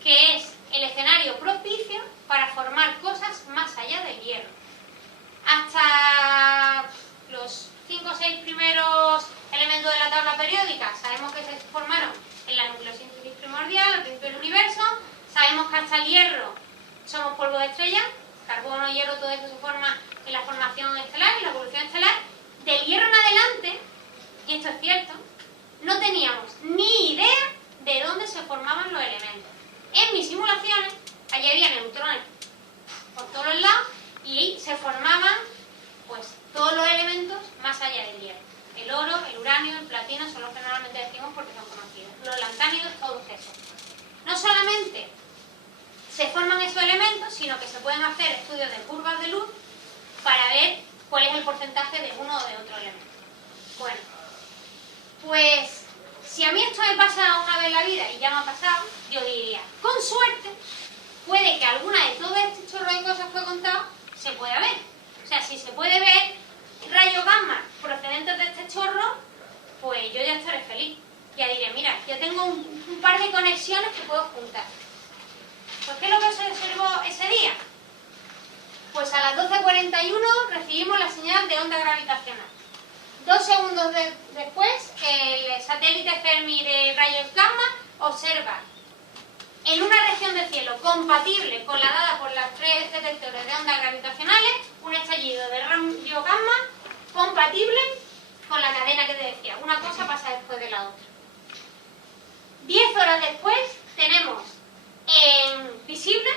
que es el escenario propicio para formar cosas más allá del hierro. Hasta los 5 o 6 primeros elementos de la tabla periódica sabemos que se formaron en la nucleosíntesis primordial, al principio del universo. Sabemos que hasta el hierro somos polvo de estrella, carbono, hierro, todo eso se forma en la formación estelar y la evolución estelar. Del hierro en adelante, y esto es cierto, no teníamos ni idea de dónde se formaban los elementos. En mis simulaciones, allí había neutrones por todos los lados y se formaban pues todos los elementos más allá del hierro. El oro, el uranio, el platino son los que normalmente decimos porque son conocidos. Los lantánidos, todos esos. No solamente se forman esos elementos, sino que se pueden hacer estudios de curvas de luz para ver cuál es el porcentaje de uno o de otro elemento. Bueno, pues si a mí esto me pasa una vez en la vida y ya me ha pasado, yo diría, con suerte, puede que alguna de todo este chorro de cosas que he contado se pueda ver. O sea, si se puede ver rayos gamma procedentes de este chorro, pues yo ya estaré feliz. Ya diré, mira, yo tengo un par de conexiones que puedo juntar. Pues ¿qué es lo que se observó ese día? Pues a las 12:41 recibimos la señal de onda gravitacional. 2 segundos después, el satélite Fermi de rayos gamma observa en una región del cielo compatible con la dada por las 3 detectores de ondas gravitacionales, un estallido de rayo gamma compatible con la cadena que te decía. Una cosa pasa después de la otra. 10 horas después tenemos en visible,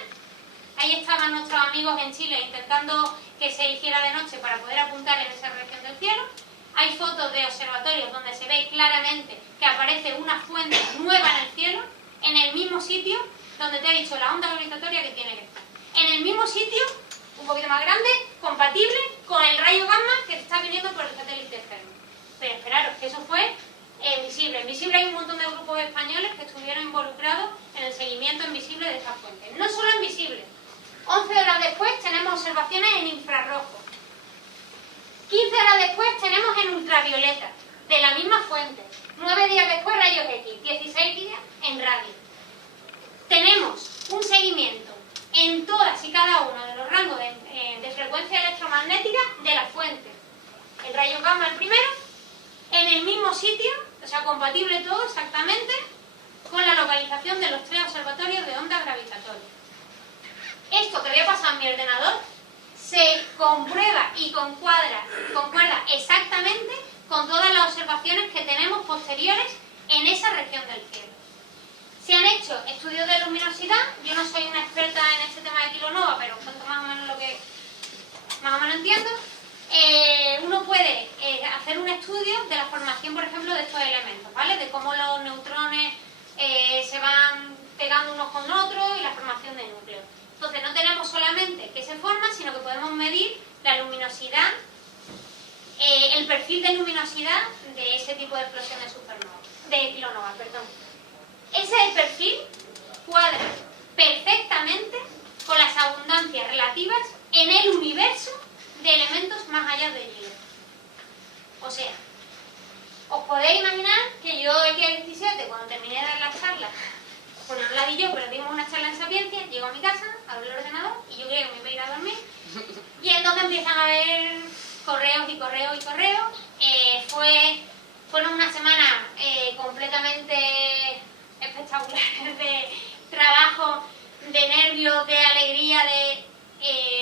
ahí estaban nuestros amigos en Chile intentando que se hiciera de noche para poder apuntar en esa región del cielo. Hay fotos de observatorios donde se ve claramente que aparece una fuente nueva en el cielo, en el mismo sitio donde te he dicho la onda gravitatoria que tiene que estar. En el mismo sitio, un poquito más grande, compatible con el rayo gamma que está viniendo por el satélite Fermi. Pero esperaros, que eso fue en visible. En visible hay un montón de grupos españoles que estuvieron involucrados en el seguimiento en visible de esta fuente. No solo en visible. 11 horas después tenemos observaciones en infrarrojo. 15 horas después tenemos en ultravioleta, de la misma fuente. 9 días después rayos X, 16 días en radio. Tenemos un seguimiento en todas y cada uno de los rangos de frecuencia electromagnética de la fuente. El rayo gamma el primero, en el mismo sitio, o sea, compatible todo exactamente con la localización de los 3 observatorios de ondas gravitatorias. Esto que había pasado en mi ordenador se comprueba y concuerda exactamente con todas las observaciones que tenemos posteriores en esa región del cielo. Se han hecho estudios de luminosidad. Yo no soy una experta en este tema de kilonova, pero cuento más o menos lo que más o menos entiendo. Uno puede hacer un estudio de la formación, por ejemplo, de estos elementos, ¿vale? De cómo los neutrones se van pegando unos con otros y la formación de núcleos. Entonces no tenemos solamente que se forman, sino que podemos medir la luminosidad, el perfil de luminosidad de ese tipo de explosión de supernova, de kilonova, perdón. Ese perfil cuadra perfectamente con las abundancias relativas en el universo de elementos más allá del hielo. O sea, os podéis imaginar que yo el día 17, cuando terminé de dar las charlas, bueno, no la di yo, pero dimos una charla en Sapiencia, llego a mi casa, abro el ordenador y yo creo que me iba a ir a dormir. Y entonces empiezan a haber correos y correos y correos. Fueron una semana completamente espectaculares de trabajo, de nervios, de alegría,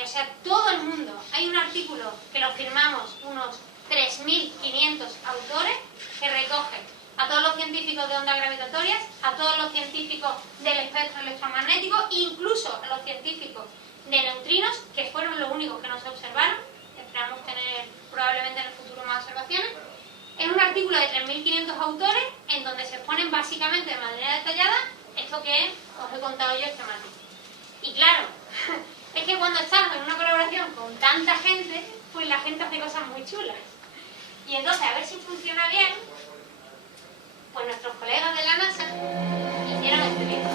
o sea, todo el mundo. Hay un artículo que lo firmamos unos 3.500 autores que recogen a todos los científicos de ondas gravitatorias, a todos los científicos del espectro electromagnético, incluso a los científicos de neutrinos, que fueron los únicos que no se observaron. Esperamos tener probablemente en el futuro más observaciones. Es un artículo de 3.500 autores en donde se exponen básicamente de manera detallada esto que os he contado yo esta mañana. Y claro, es que cuando estamos en una colaboración con tanta gente, pues la gente hace cosas muy chulas. Y entonces, a ver si funciona bien, pues nuestros colegas de la NASA hicieron este vídeo.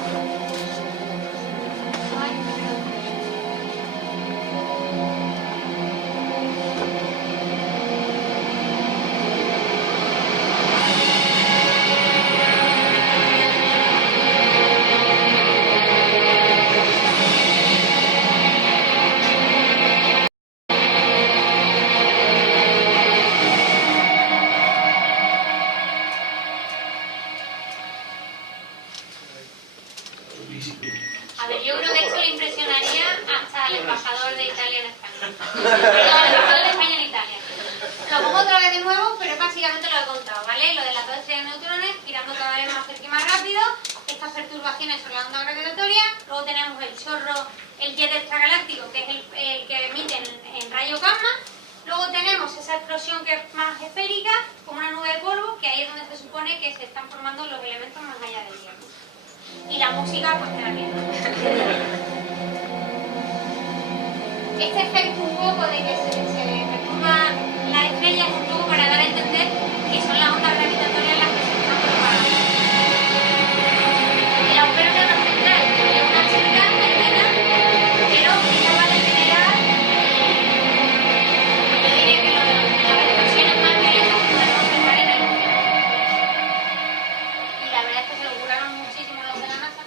A ver, yo creo que esto le impresionaría hasta al embajador de Italia en España. Perdón, al embajador de España en Italia. Lo pongo otra vez de nuevo, pero básicamente lo he contado, ¿vale? Lo de las dos estrellas de neutrones girando cada vez más cerca y más rápido, que estas perturbaciones sobre la onda gravitatoria. Luego tenemos el chorro, el jet extragaláctico, que es el que emite en rayo gamma. Luego tenemos esa explosión que es más esférica, como una nube de polvo, que ahí es donde se supone que se están formando los elementos más allá del hielo. Y la música, pues queda bien. Este efecto un poco de que se perturban las estrellas, un poco para dar a entender que son las ondas gravitatorias las que se están propagando. El agujero negro central es una chica pequeña, pero ella va a generar, yo diría que las explosiones más violentas que podemos observar en el mundo. Y la verdad es que se lo curraron muchísimo los de la NASA.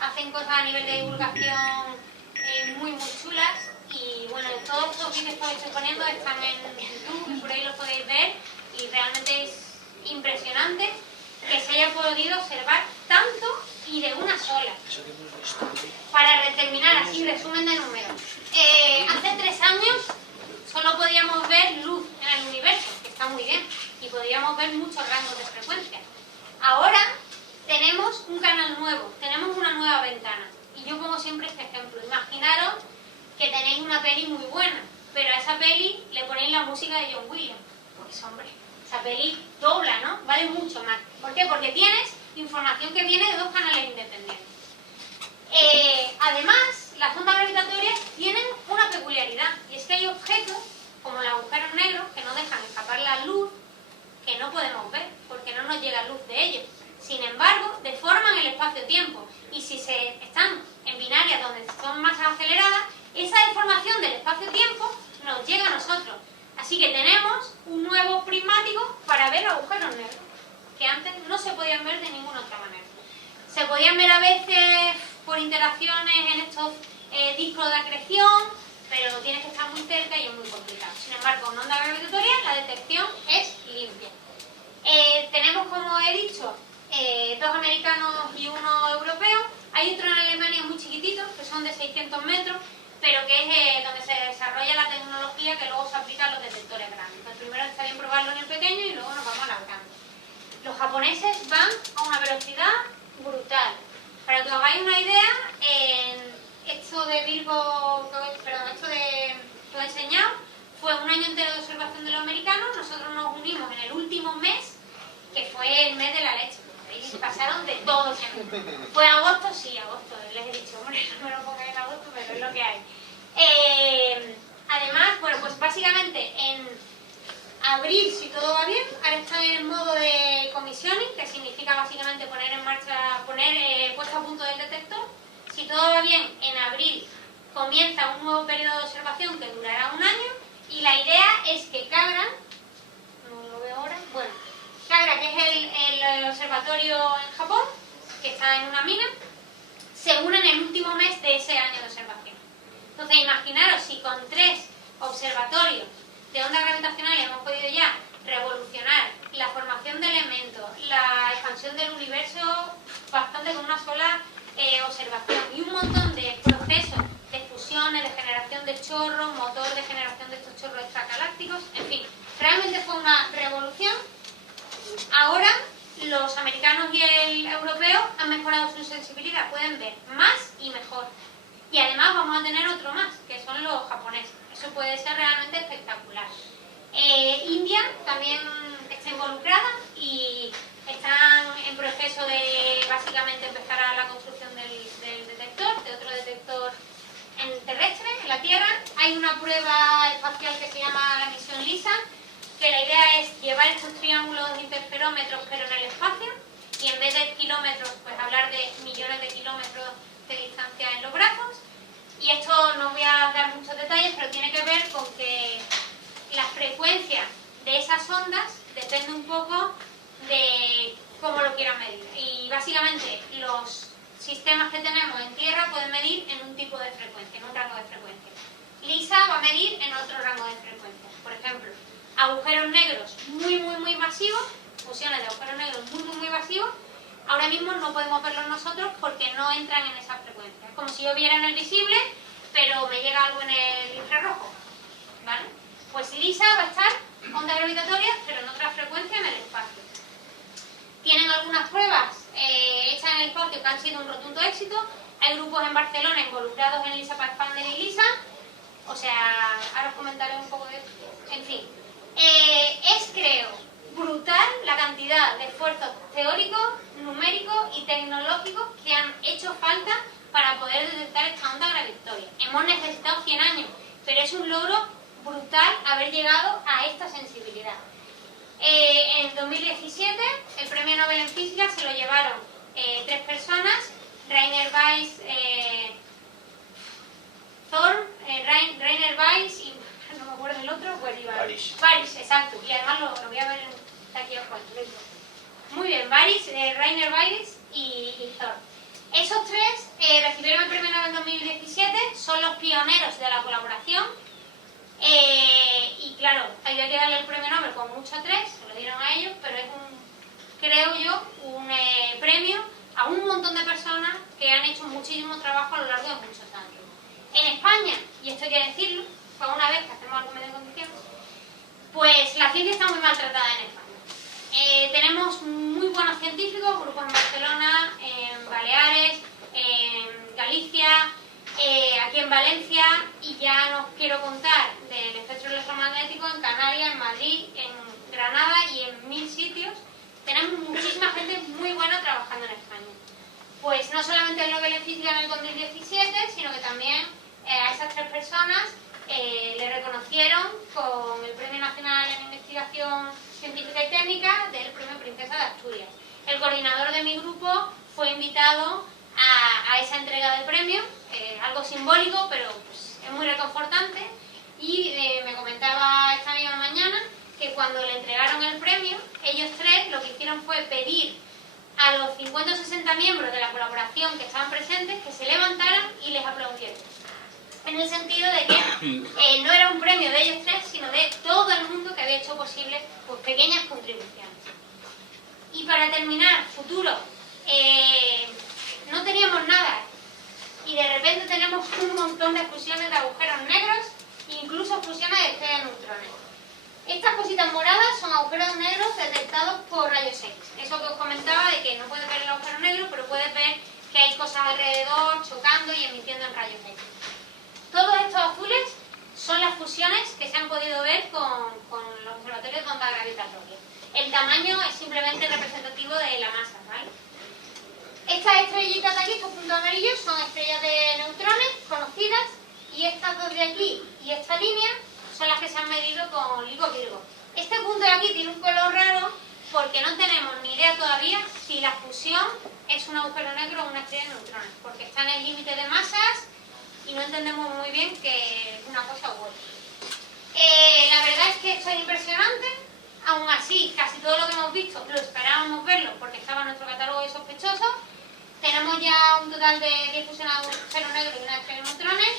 Hacen cosas a nivel de divulgación muy chulas. Y bueno, todos estos vídeos que os estoy poniendo están en YouTube y por ahí los podéis ver. Y realmente es impresionante que se haya podido observar tanto y de una sola. Para terminar así, resumen de números. Hace 3 años solo podíamos ver luz en el universo, que está muy bien, y podíamos ver muchos rangos de frecuencia. Ahora tenemos un canal nuevo, tenemos una nueva ventana. Y yo pongo siempre este ejemplo. Imaginaros que tenéis una peli muy buena, pero a esa peli le ponéis la música de John Williams. Pues hombre, esa peli dobla, ¿no? Vale mucho más. ¿Por qué? Porque tienes información que viene de 2 canales independientes. Además, las ondas gravitatorias tienen una peculiaridad, y es que hay objetos, como los agujeros negros, que no dejan escapar la luz, que no podemos ver, porque no nos llega luz de ellos. Sin embargo, deforman el espacio-tiempo, y si están en binarias donde son masas aceleradas, esa deformación del espacio-tiempo nos llega a nosotros. Así que tenemos un nuevo prismático para ver agujeros negros, que antes no se podían ver de ninguna otra manera. Se podían ver a veces por interacciones en estos discos de acreción, pero tienes que estar muy cerca y es muy complicado. Sin embargo, con onda gravitatoria la detección es limpia. Tenemos, como he dicho, 2 americanos y 1 europeo. Hay otro en Alemania muy chiquitito, que son de 600 metros, pero que es donde se desarrolla la tecnología que luego se aplica a los detectores grandes. Entonces, primero está bien probarlo en el pequeño y luego nos vamos alargando. Los japoneses van a una velocidad brutal. Para que os hagáis una idea, esto de Virgo, esto de que os he enseñado, fue un año entero de observación de los americanos. Nosotros nos unimos en el último mes, que fue el mes de la leche. Y pasaron de todo. ¿Fue agosto? Sí, agosto. Les he dicho, hombre, no me lo pongáis en agosto, pero es lo que hay. Además, bueno, pues básicamente en abril, si todo va bien, ahora está en modo de commissioning, que significa básicamente poner en marcha, puesto a punto del detector. Si todo va bien, en abril comienza un nuevo periodo de observación que durará 1 año, y la idea es que Kagra, no lo veo ahora, bueno, Kagra, que es el observatorio en Japón, que está en una mina, se une en el último mes de ese año de observación. Entonces, imaginaros si con 3 observatorios de ondas gravitacionales hemos podido ya revolucionar la formación de elementos, la expansión del universo bastante con una sola observación, y un montón de procesos de fusiones, de generación de chorros, motor de generación de estos chorros extragalácticos, en fin, realmente fue una revolución. Ahora los americanos y el europeo han mejorado su sensibilidad, pueden ver más y mejor. Y además vamos a tener otro más, que son los japoneses. Eso puede ser realmente espectacular. India también está involucrada y están en proceso de básicamente empezar a la construcción del detector, de otro detector terrestre en la Tierra. Hay una prueba espacial que se llama la misión LISA, que la idea es llevar estos triángulos interferómetros pero en el espacio, y en vez de kilómetros, pues hablar de millones de kilómetros de distancia en los brazos. Y esto no voy a dar muchos detalles, pero tiene que ver con que la frecuencia de esas ondas depende un poco de cómo lo quieran medir. Y básicamente los sistemas que tenemos en Tierra pueden medir en un tipo de frecuencia, en un rango de frecuencia. LISA va a medir en otro rango de frecuencia. Por ejemplo, agujeros negros muy masivos, fusiones de agujeros negros muy masivos, ahora mismo no podemos verlos nosotros porque no entran en esa frecuencia. Es como si yo viera en el visible, pero me llega algo en el infrarrojo, ¿vale? Pues LISA va a estar ondas gravitatorias, pero en otra frecuencia en el espacio. Tienen algunas pruebas hechas en el espacio que han sido un rotundo éxito. Hay grupos en Barcelona involucrados en Lisa Pathfinder y Lisa. O sea, ahora os comentaré un poco de esto. En fin, es, creo, brutal la cantidad de esfuerzos teóricos, numéricos y tecnológicos que han hecho falta para poder detectar esta onda gravitatoria. Hemos necesitado 100 años, pero es un logro brutal haber llegado a esta sensibilidad. En 2017, el premio Nobel en Física se lo llevaron 3 personas, Rainer Weiss, Rainer Weiss y no me acuerdo el otro, Weiss, exacto, y además lo voy a ver aquí abajo. Muy bien, Rainer Weiss y Thor. Esos 3 recibieron el premio Nobel en 2017, son los pioneros de la colaboración. Y claro, había que darle el premio Nobel con mucho a 3, se lo dieron a ellos, pero es creo yo, un premio a un montón de personas que han hecho muchísimo trabajo a lo largo de muchos años. En España, y esto hay que decirlo, fue una vez que hacemos algo de condiciones, pues la ciencia está muy maltratada en España. Tenemos muy buenos científicos, grupos en Barcelona, en Baleares, en Galicia, aquí en Valencia, y ya no os quiero contar del espectro electromagnético en Canarias, en Madrid, en Granada y en 1000 sitios. Tenemos muchísima gente muy buena trabajando en España. Pues no solamente el Nobel en Física en el 2017, sino que también a esas 3 personas le reconocieron con el Premio Nacional en Investigación Científica y Técnica del Premio Princesa de Asturias. El coordinador de mi grupo fue invitado a esa entrega del premio, algo simbólico, pero pues, es muy reconfortante, y me comentaba esta misma mañana que cuando le entregaron el premio, ellos 3 lo que hicieron fue pedir a los 50 o 60 miembros de la colaboración que estaban presentes que se levantaran y les aplaudieran. En el sentido de que no era un premio de ellos 3, sino de todo el mundo que había hecho posible pues, pequeñas contribuciones. Y para terminar, futuro, no teníamos nada y de repente tenemos un montón de fusiones de agujeros negros, incluso fusiones de estrellas de neutrones. Estas cositas moradas son agujeros negros detectados por rayos X. Eso que os comentaba de que no puedes ver el agujero negro, pero puedes ver que hay cosas alrededor chocando y emitiendo en rayos X. Todos estos azules son las fusiones que se han podido ver con los observatorios de onda gravitatoria. El tamaño es simplemente representativo de la masa, ¿vale? Estas estrellitas de aquí, estos puntos amarillos, son estrellas de neutrones conocidas, y estas dos de aquí y esta línea son las que se han medido con LIGO Virgo. Este punto de aquí tiene un color raro porque no tenemos ni idea todavía si la fusión es un agujero negro o una estrella de neutrones, porque está en el límite de masas y no entendemos muy bien que es una cosa u otra. La verdad es que esto es impresionante. Aún así, casi todo lo que hemos visto lo esperábamos verlo porque estaba en nuestro catálogo de sospechosos. Tenemos ya un total de 10 fusiones de agujeros negros y una estrella de neutrones.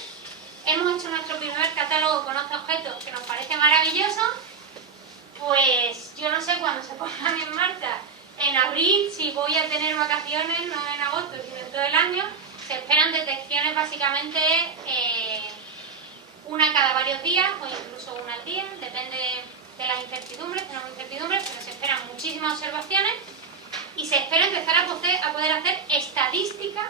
Hemos hecho nuestro primer catálogo con 11 objetos que nos parece maravilloso. Pues yo no sé cuándo se pongan en marcha, en abril, si voy a tener vacaciones, no en agosto, sino en todo el año. Se esperan detecciones básicamente una cada varios días o incluso una al día, depende de las incertidumbres, tenemos incertidumbres, pero se esperan muchísimas observaciones y se espera empezar a poder hacer estadística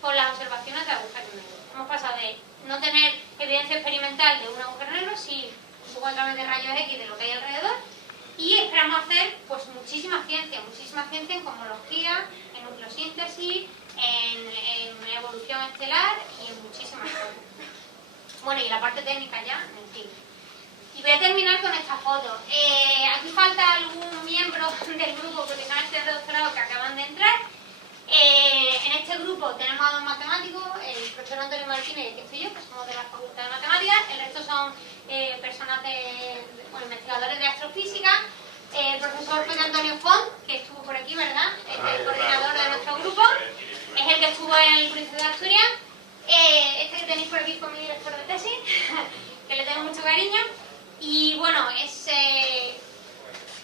con las observaciones de agujeros negros. Hemos pasado de no tener evidencia experimental de un agujero negro, sí un poco a través de rayos X de lo que hay alrededor, y esperamos hacer pues muchísima ciencia en cosmología, en nucleosíntesis, en evolución estelar y en muchísimas cosas. Bueno, y la parte técnica ya, en fin. Y voy a terminar con esta foto. Aquí falta algún miembro del grupo porque son estudiantes de doctorado que acaban de entrar. En este grupo tenemos a 2 matemáticos, el profesor Antonio Martínez y el que soy yo, que somos de la Facultad de Matemáticas. El resto son personas investigadores de astrofísica. El profesor José Antonio Font, que estuvo por aquí, ¿verdad? El coordinador de nuestro grupo. Es el que estuvo en el Príncipe de Asturias. Este que tenéis por aquí fue mi director de tesis, que le tengo mucho cariño. Y bueno, es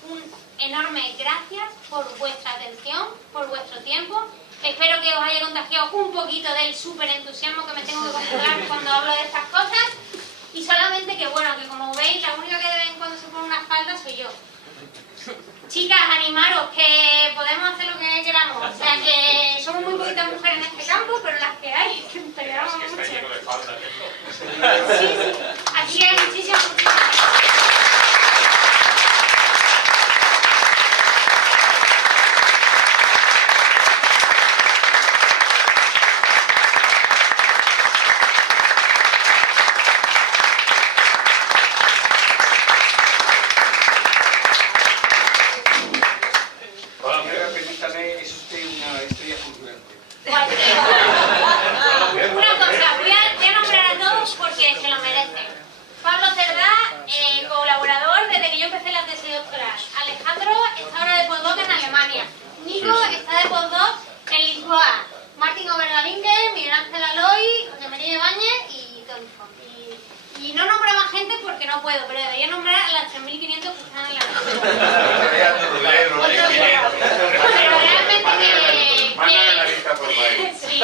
un enorme gracias por vuestra atención, por vuestro tiempo. Espero que os haya contagiado un poquito del súper entusiasmo que me tengo que controlar cuando hablo de estas cosas. Y solamente que bueno, que como veis, la única que de vez en cuando se pone una falda soy yo. Chicas, animaros, que podemos hacer lo que queramos. O sea, que somos muy poquitas mujeres en este campo, pero las que hay, que integramos Es que mucho. está lleno de faldas. Sí, sí. Así que muchísimas gracias. Señora, permítame, es usted una estrella fulgurante. Una cosa, voy a nombrar a todos porque se lo merecen. Pablo Cerdá, colaborador desde que yo empecé la tesis doctoral. Alejandro está ahora de postdoc en Alemania. Nico está de postdoc en Lisboa. Martín Obergalingue, Miguel Ángel Aloy, José María Ibáñez y Tony Font. Y no nombro más gente porque no puedo, pero debería nombrar a las 3.500 que están en la Pero realmente Mándame la lista por mail. sí,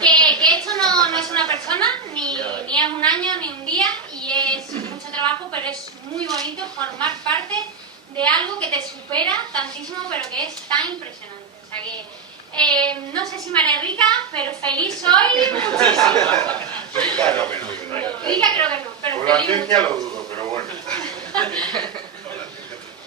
que esto no es una persona, ni es un año, ni un día, y es mucho trabajo, pero es muy bonito formar parte de algo que te supera tantísimo, pero que es tan impresionante. O sea que, no sé si me haré rica, pero feliz soy muchísimo. Rica no, pero Rica creo que no, pero por la feliz ciencia mucho. lo dudo, pero bueno.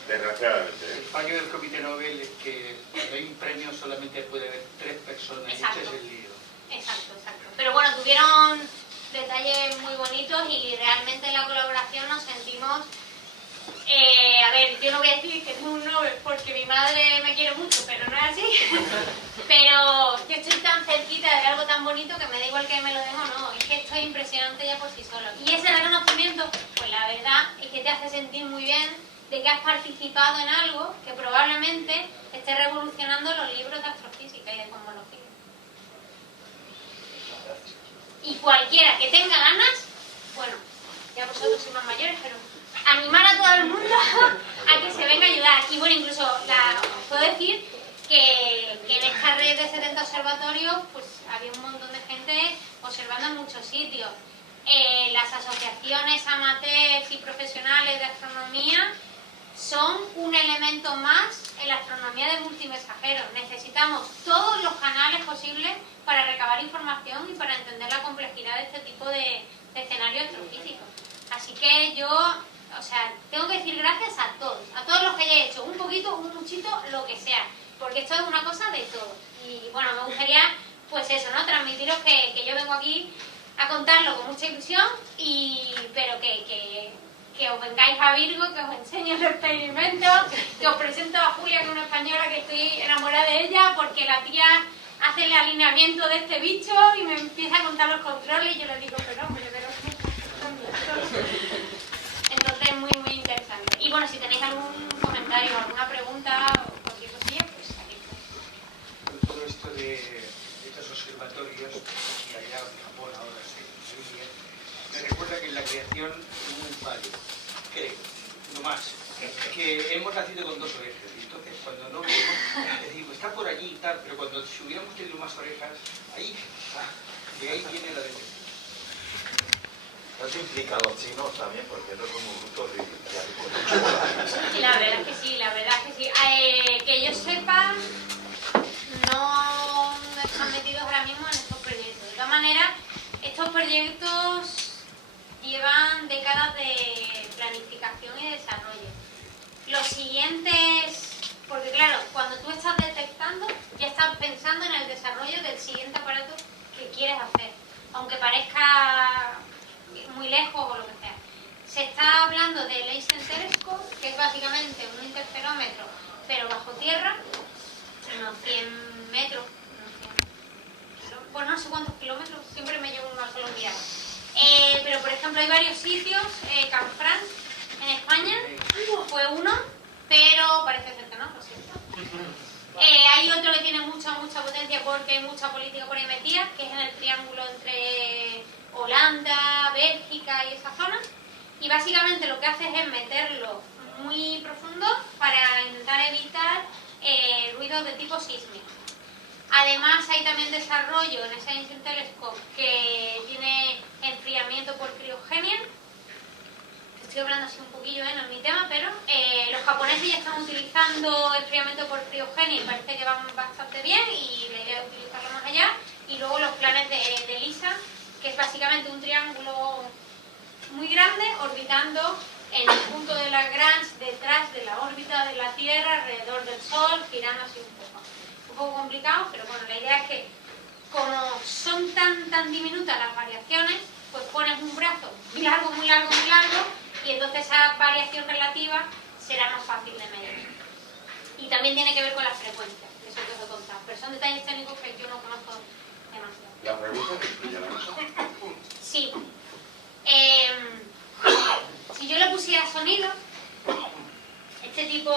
Desgraciadamente. El fallo del Comité Nobel es que cuando hay un premio solamente puede haber 3 personas y Exacto. este es el lío. Exacto. Pero bueno, tuvieron detalles muy bonitos y realmente en la colaboración nos sentimos... a ver, yo no voy a decir que es un Nobel porque mi madre me quiere mucho, pero no es así. Pero yo estoy tan cerquita de algo tan bonito que me da igual que me lo den o no. Es que esto es impresionante ya por sí solo. Y ese reconocimiento, pues la verdad es que te hace sentir muy bien de que has participado en algo que probablemente esté revolucionando los libros de astrofísica y de cosmología. Y cualquiera que tenga ganas, bueno, ya vosotros sois más mayores, pero animar a todo el mundo a que se venga a ayudar. Y bueno, incluso os puedo decir que en esta red de 70 observatorios pues había un montón de gente observando en muchos sitios. Las asociaciones amateurs y profesionales de astronomía son un elemento más en la astronomía de multimensajeros. Necesitamos todos los canales posibles para recabar información y para entender la complejidad de este tipo de escenarios astrofísicos. Así que yo, o sea, tengo que decir gracias a todos los que hayáis hecho un poquito, un muchito, lo que sea, porque esto es una cosa de todos. Y bueno, me gustaría, pues eso, ¿no? Transmitiros que yo vengo aquí a contarlo con mucha ilusión, pero que os vengáis a Virgo, que os enseño el experimento, que os presento a Julia, que es una española que estoy enamorada de ella, porque la tía hace el alineamiento de este bicho y me empieza a contar los controles y yo le digo, pero hombre, pero entonces muy muy interesante. Y bueno, si tenéis algún comentario, alguna pregunta o cualquier cosilla, pues aquí está. Todo esto de estos observatorios, y allá en Japón ahora se muy bien, me recuerda que en la creación hubo un fallo, creo, no más, que hemos nacido con 2 orejas, y entonces cuando no vemos, decimos, está por allí y tal, pero cuando si hubiéramos tenido más orejas, ahí, de ahí viene la detención. ¿No se implican los chinos también? Porque no son un bruto de La verdad es que sí, que yo sepa, no están metidos ahora mismo en estos proyectos. De todas maneras, estos proyectos llevan décadas de planificación y desarrollo. Los siguientes, porque claro, cuando tú estás detectando, ya estás pensando en el desarrollo del siguiente aparato que quieres hacer, aunque parezca muy lejos o lo que sea. Se está hablando del Einstein Telescope, que es básicamente un interferómetro, pero bajo tierra, unos 100 metros, pues no sé cuántos kilómetros, siempre me llevo una sola mirada. Pero por ejemplo hay varios sitios, Canfranc en España fue uno, pero parece ser que no, lo siento. Hay otro que tiene mucha potencia porque hay mucha política por ahí metida, que es en el triángulo entre Holanda, Bélgica y esa zona. Y básicamente lo que haces es meterlo muy profundo para intentar evitar ruidos de tipo sísmico. Además hay también desarrollo en ese Einstein Telescope que tiene enfriamiento por criogenia. Estoy estoy hablando así un poquillo, no es mi tema, pero los japoneses ya están utilizando experimento por criogenia y parece que van bastante bien, y la idea es utilizarlo más allá. Y luego los planes de LISA, que es básicamente un triángulo muy grande orbitando en el punto de Lagrange detrás de la órbita de la Tierra, alrededor del Sol, girando así un poco. Un poco complicado, pero bueno, la idea es que como son tan diminutas las variaciones, pues pones un brazo muy largo, y entonces esa variación relativa será más fácil de medir. Y también tiene que ver con las frecuencias, que eso que os he contado, pero son detalles técnicos que yo no conozco demasiado. ¿La pregunta que explica la cosa? Sí. Si yo le pusiera sonido, este tipo...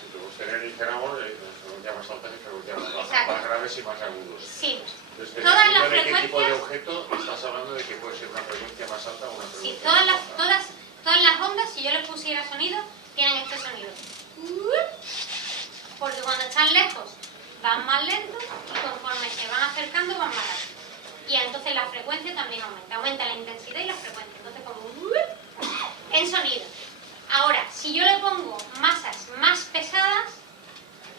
Si te gustaría que dijéramos frecuencias más altas y frecuencias más bajas, Exacto. más graves y más agudos. Sí. Entonces, Todas las dependiendo de qué tipo de frecuencias... objeto, estás hablando de que puede ser una frecuencia más alta o una frecuencia Sí, más baja. todas las ondas, si yo les pusiera sonido, tienen este sonido. Porque cuando están lejos van más lentos y conforme se van acercando van más rápido. Y entonces la frecuencia también aumenta la intensidad y la frecuencia. Entonces como en sonido. Ahora, si yo le pongo masas más pesadas,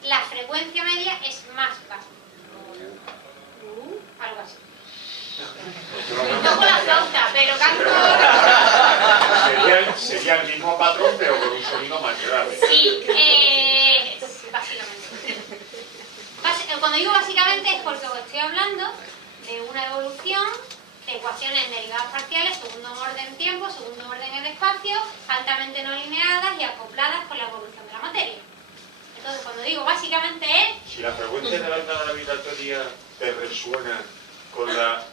la frecuencia media es más baja. Algo así. Toco la flauta, pero canto... Sería el mismo patrón, pero con un sonido más grave. Sí, básicamente. Cuando digo básicamente es porque os estoy hablando de una evolución de ecuaciones derivadas parciales, segundo orden en tiempo, segundo orden en espacio, altamente no lineadas y acopladas con la evolución de la materia. Entonces, cuando digo básicamente es... Si la frecuencia de la onda gravitatoria te resuena con la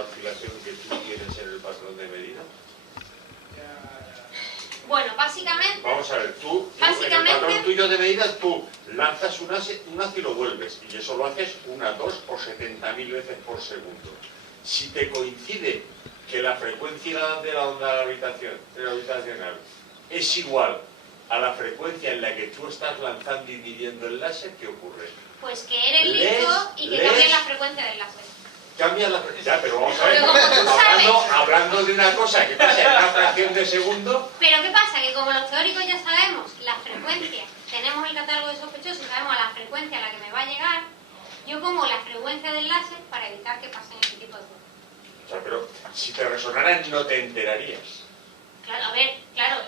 oscilación que tú tienes en el patrón de medida. Bueno, básicamente... Vamos a ver, tú en Básicamente- el patrón tuyo de medida, tú lanzas un haz y lo vuelves. Y eso lo haces 1, 2 o 70.000 veces por segundo. Si te coincide que la frecuencia de la onda gravitacional es igual a la frecuencia en la que tú estás lanzando y midiendo el láser, ¿qué ocurre? Pues que eres listo y que cambies la frecuencia del láser. Cambia la frecuencia. Ya, pero vamos a ver, Pero como tú sabes... hablando de una cosa que pasa en una fracción de segundo. Pero ¿qué pasa? Que como los teóricos ya sabemos las frecuencias, tenemos el catálogo de sospechosos y sabemos la frecuencia a la que me va a llegar, yo pongo la frecuencia del láser para evitar que pasen ese tipo de cosas. O sea, pero si te resonaran no te enterarías. Claro, a ver, claro,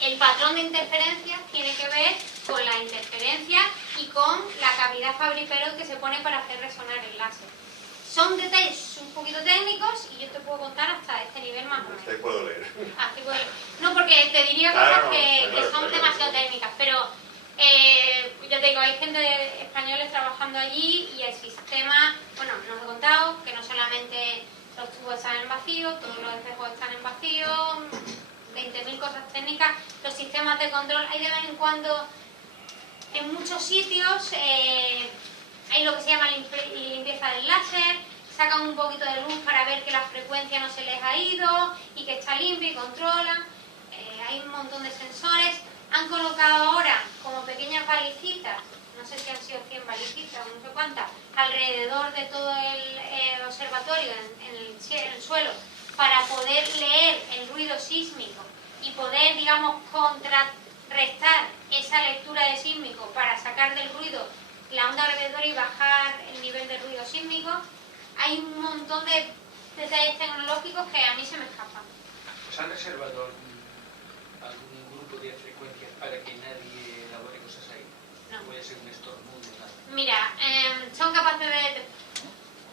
el patrón de interferencia tiene que ver con la interferencia y con la cavidad Fabry-Perot que se pone para hacer resonar el láser. Son detalles un poquito técnicos y yo te puedo contar hasta este nivel más o menos. Te puedo leer. Así puedo... No, porque te diría Claro, cosas que claro, son claro. demasiado técnicas, pero ya te digo, hay gente españoles trabajando allí y el sistema, bueno, nos he contado que no solamente los tubos están en vacío, todos los espejos están en vacío, 20.000 cosas técnicas, los sistemas de control, hay de vez en cuando, en muchos sitios, hay lo que se llama limpieza del láser, sacan un poquito de luz para ver que la frecuencia no se les ha ido y que está limpia y controlan. Hay un montón de sensores. Han colocado ahora como pequeñas balicitas, no sé si han sido 100 balicitas o no sé cuántas, alrededor de todo el observatorio, en el suelo, para poder leer el ruido sísmico y poder, digamos, contrarrestar esa lectura de sísmico para sacar del ruido la onda gravitatoria y bajar el nivel de ruido sísmico. Hay un montón de detalles tecnológicos que a mí se me escapan. ¿Os han reservado algún grupo de frecuencias para que nadie elabore cosas ahí? No. Puede ser un estornudo, nada. Mira, son capaces de...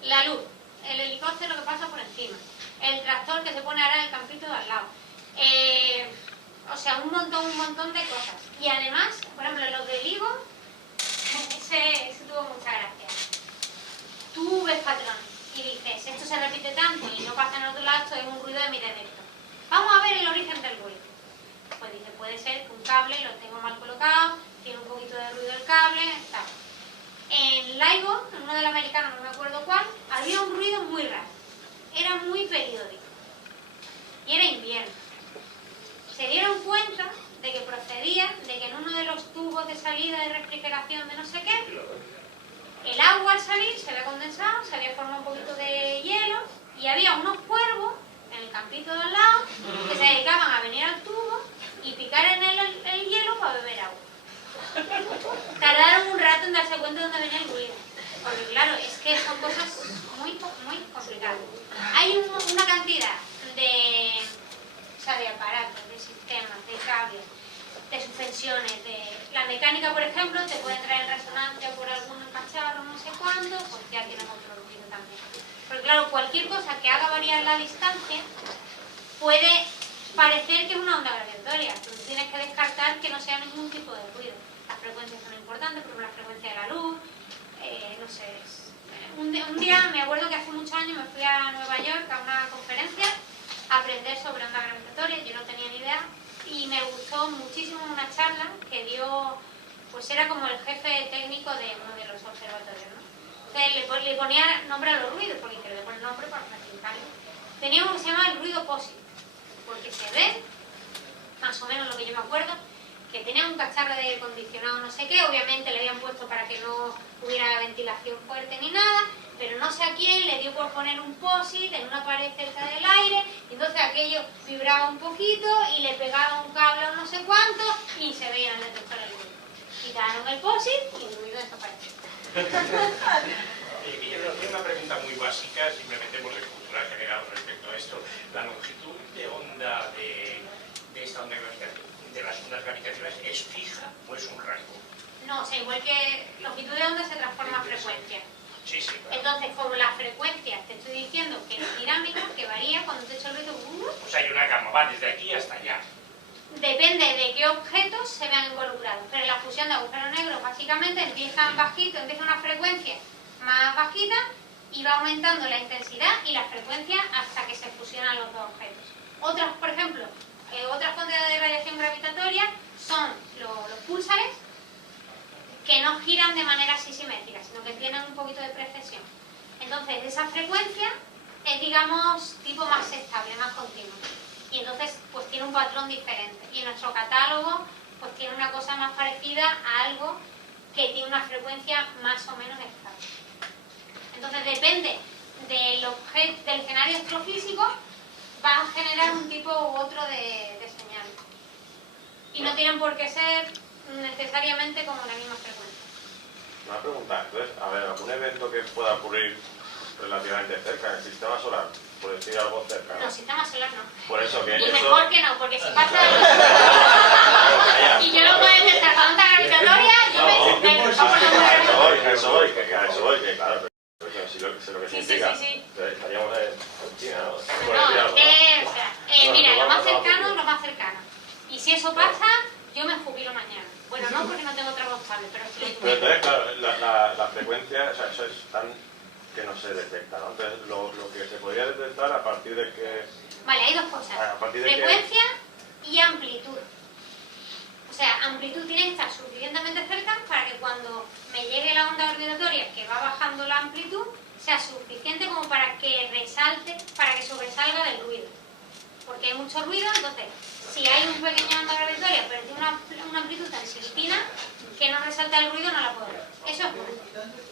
La luz, el helicóptero que pasa por encima, el tractor que se pone ahora en el campito de al lado. O sea, un montón de cosas. Y además, por ejemplo, los del higo, ese tuvo mucha gracia. Tú ves patrones y dices, esto se repite tanto y no pasa en otro lado, esto es un ruido de mi detector. Vamos a ver el origen del ruido. Pues dice, puede ser que un cable lo tengo mal colocado, tiene un poquito de ruido el cable, tal. En LIGO, en uno del americano, no me acuerdo cuál, había un ruido muy raro. Era muy periódico. Y era invierno. Se dieron cuenta de que procedía de que en uno de los tubos de salida de refrigeración de no sé qué, el agua al salir se había condensado, se había formado un poquito de hielo y había unos cuervos en el campito de al lado, que se dedicaban a venir al tubo y picar en el hielo para beber agua. Tardaron un rato en darse cuenta de dónde venía el ruido, porque claro, es que son cosas muy complicadas. Hay una cantidad de aparatos, de sistemas, de cables, de suspensiones, de la mecánica, por ejemplo, te puede entrar en resonancia por algún cacharro, no sé cuánto, pues ya tienes otro ruido también. Porque claro, cualquier cosa que haga variar la distancia puede parecer que es una onda gravitatoria, pero tienes que descartar que no sea ningún tipo de ruido. Las frecuencias son importantes, como la frecuencia de la luz, no sé. Un día, me acuerdo que hace muchos años me fui a Nueva York a una conferencia a aprender sobre ondas gravitatorias, yo no tenía ni idea, y me gustó muchísimo una charla que dio, pues era como el jefe técnico de uno de los observatorios, ¿no? Entonces le ponía nombre a los ruidos, porque le pone nombre para facilitarlo. Tenía uno que se llama el ruido POSIT, porque se ve, más o menos lo que yo me acuerdo, que tenía un cacharro de aire acondicionado no sé qué, obviamente le habían puesto para que no hubiera ventilación fuerte ni nada, pero no sé a quién le dio por poner un POSIT en una pared cerca del aire, y entonces aquello vibraba un poquito y le pegaba un cable o no sé cuánto y se veía en el detector el ruido. Quitaron el POSIT y el ruido desapareció. Guillermo, tiene una pregunta muy básica, simplemente de cultura general respecto a esto. ¿La longitud de onda de esta onda gravitacional, de las ondas gravitacionales, es fija o es un rango? No, o sea, igual que longitud de onda se transforma a frecuencia. Sí, sí, claro. Entonces, como la frecuencia, te estoy diciendo que es dinámica, que varía, cuando te echo el ruido, O sea, hay una gama, va desde aquí hasta allá. depende de qué objetos se vean involucrados. Pero en la fusión de agujeros negros, básicamente, empieza una frecuencia más bajita y va aumentando la intensidad y la frecuencia hasta que se fusionan los dos objetos. Otras, por ejemplo, otras fuentes de radiación gravitatoria son los púlsares, que no giran de manera así simétrica, sino que tienen un poquito de precesión. Entonces, esa frecuencia es, digamos, tipo más estable, más continua. Y entonces, pues tiene un patrón diferente. Y en nuestro catálogo, pues tiene una cosa más parecida a algo que tiene una frecuencia más o menos estable. Entonces, depende del escenario astrofísico, va a generar un tipo u otro de señal. Y no tienen por qué ser necesariamente como la misma frecuencia. Una pregunta, entonces, a ver, algún evento que pueda ocurrir relativamente cerca en el sistema solar, por decir algo cerca, ¿no? No, sistema solar no. Por eso que Y eso... mejor que no, porque si pasa y yo no puedo detectar la onda gravitatoria, yo me desespero. A eso voy, que claro, pero sé lo que Sí, significa. sí. Entonces, estaríamos en China, ¿no? Por No, decir algo, ¿no? mira, lo más cercano. cercano. Y si eso pasa, yo me jubilo mañana. Bueno, no porque no tengo trabajo estable, pero sí. Pero entonces, claro, la frecuencia, o sea, eso es tan que no se detecta, ¿no? Entonces, lo que se podría detectar a partir de que... Vale, hay dos cosas. A partir de que... Frecuencia y amplitud. O sea, amplitud tiene que estar suficientemente cerca para que cuando me llegue la onda gravitatoria que va bajando la amplitud, sea suficiente como para que resalte, para que sobresalga del ruido. Porque hay mucho ruido, entonces, si hay un pequeño onda gravitatoria, pero tiene una amplitud tan chiquitina que no resalta el ruido, no la puedo ver. Eso es bueno,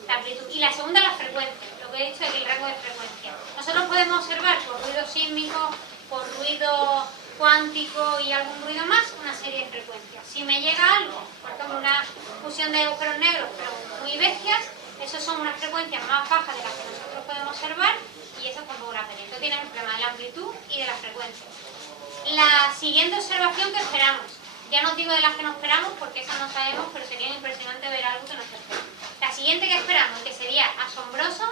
la amplitud. Y la segunda, la frecuencia. Lo que he dicho es el rango de frecuencia. Nosotros podemos observar por ruido sísmico, por ruido cuántico y algún ruido más, una serie de frecuencias. Si me llega algo, por ejemplo, una fusión de agujeros negros, pero muy bestias, esos son unas frecuencias más bajas de las que nosotros podemos observar y esas tampoco las veréis. Entonces tienen el problema de la amplitud y de la frecuencia. La siguiente observación que esperamos, ya no os digo de las que no esperamos porque esas no sabemos, pero sería impresionante ver algo que no se espera. La siguiente que esperamos, que sería asombroso,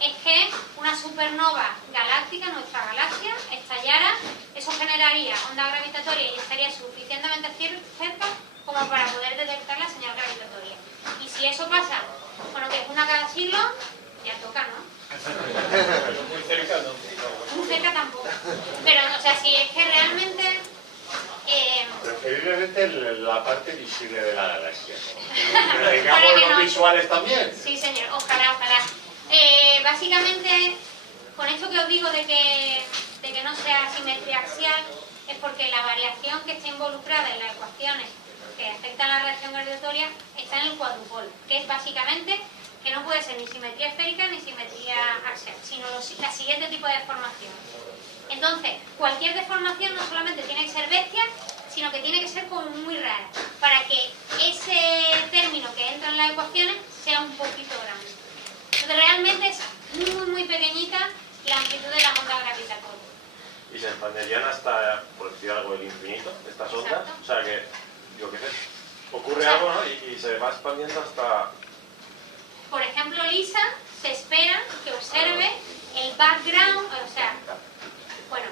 es que una supernova galáctica, nuestra galaxia, estallara. Eso generaría onda gravitatoria y estaría suficientemente cerca como para poder detectar la señal gravitatoria. Y si eso pasa, bueno, que es una cada siglo, ya toca, ¿no? Pero muy cerca no. Muy cerca tampoco. Pero, o sea, si es que realmente... Preferiblemente la parte visible de la galaxia. Pero Para digamos que los no. visuales también. Sí, señor, ojalá, ojalá. Básicamente, con esto que os digo de que no sea simetría axial, es porque la variación que está involucrada en las ecuaciones que afectan la radiación gravitatoria está en el cuadrupolo, que es básicamente que no puede ser ni simetría esférica ni simetría axial, sino la siguiente tipo de deformación. Entonces, cualquier deformación no solamente tiene que ser bestia, sino que tiene que ser como muy rara, para que ese término que entra en las ecuaciones sea un poquito grande. Entonces, realmente es muy pequeñita la amplitud de las ondas gravitatorias. Y se expanderían hasta, por decir algo, el infinito, estas ondas. Exacto. O sea que, yo qué sé, ocurre Exacto. algo, ¿no? Y se va expandiendo hasta... Por ejemplo, Lisa se espera que observe el background, o sea, bueno,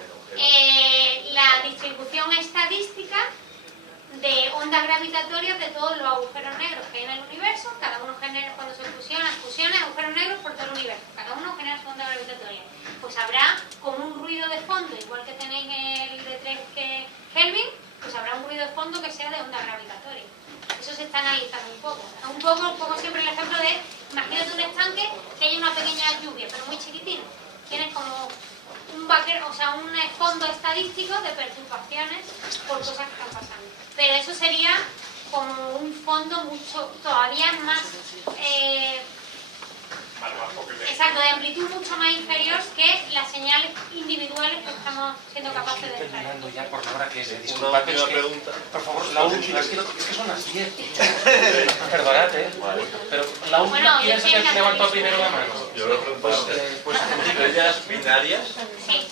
la distribución estadística de ondas gravitatorias de todos los agujeros negros que hay en el universo. Cada uno genera, cuando se fusionan agujeros negros por todo el universo, cada uno genera su onda gravitatoria. Pues habrá como un ruido de fondo, igual que tenéis el D3 que Kelvin, pues habrá un ruido de fondo que sea de onda gravitatoria. Eso se está analizando un poco. Un poco siempre el ejemplo de, imagínate un estanque que hay una pequeña lluvia, pero muy chiquitina. Tienes como un fondo estadístico de perturbaciones por cosas que están pasando. Pero eso sería como un fondo todavía más... Más bajo que el de- exacto, de amplitud mucho más inferior que las señales individuales que estamos siendo capaces de extraer. Terminando ya por la hora que es. Una Disculpad, pero es última que, pregunta. por favor, la última, es que son las 10. Perdonad, pero la última, Bueno, ¿quién yo es soy el que la levantó que- primero la mano? Yo lo he preguntado. Pues Estrellas binarias Sí.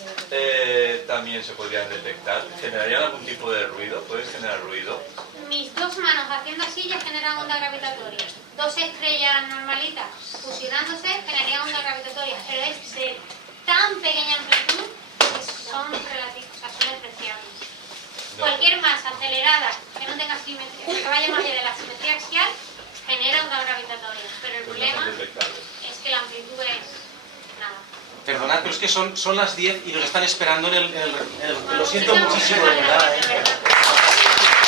también se podrían detectar. ¿Generarían algún tipo de ruido? ¿Puedes generar ruido? Mis dos manos haciendo así ya generan onda gravitatoria. Dos estrellas normalitas fusionándose generarían onda gravitatoria, pero es de tan pequeña amplitud que son relativos, o sea, son despreciables. No. Cualquier masa acelerada que no tenga simetría, que vaya más allá de la simetría axial, genera onda gravitatoria. Pero el Pues no problema son detectables. es que la amplitud es nada. perdonad, pero es que son las 10 y nos están esperando en el Bueno, lo siento muchísimas muchísimo, de verdad. gracias, de verdad.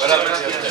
Ahora, presidente.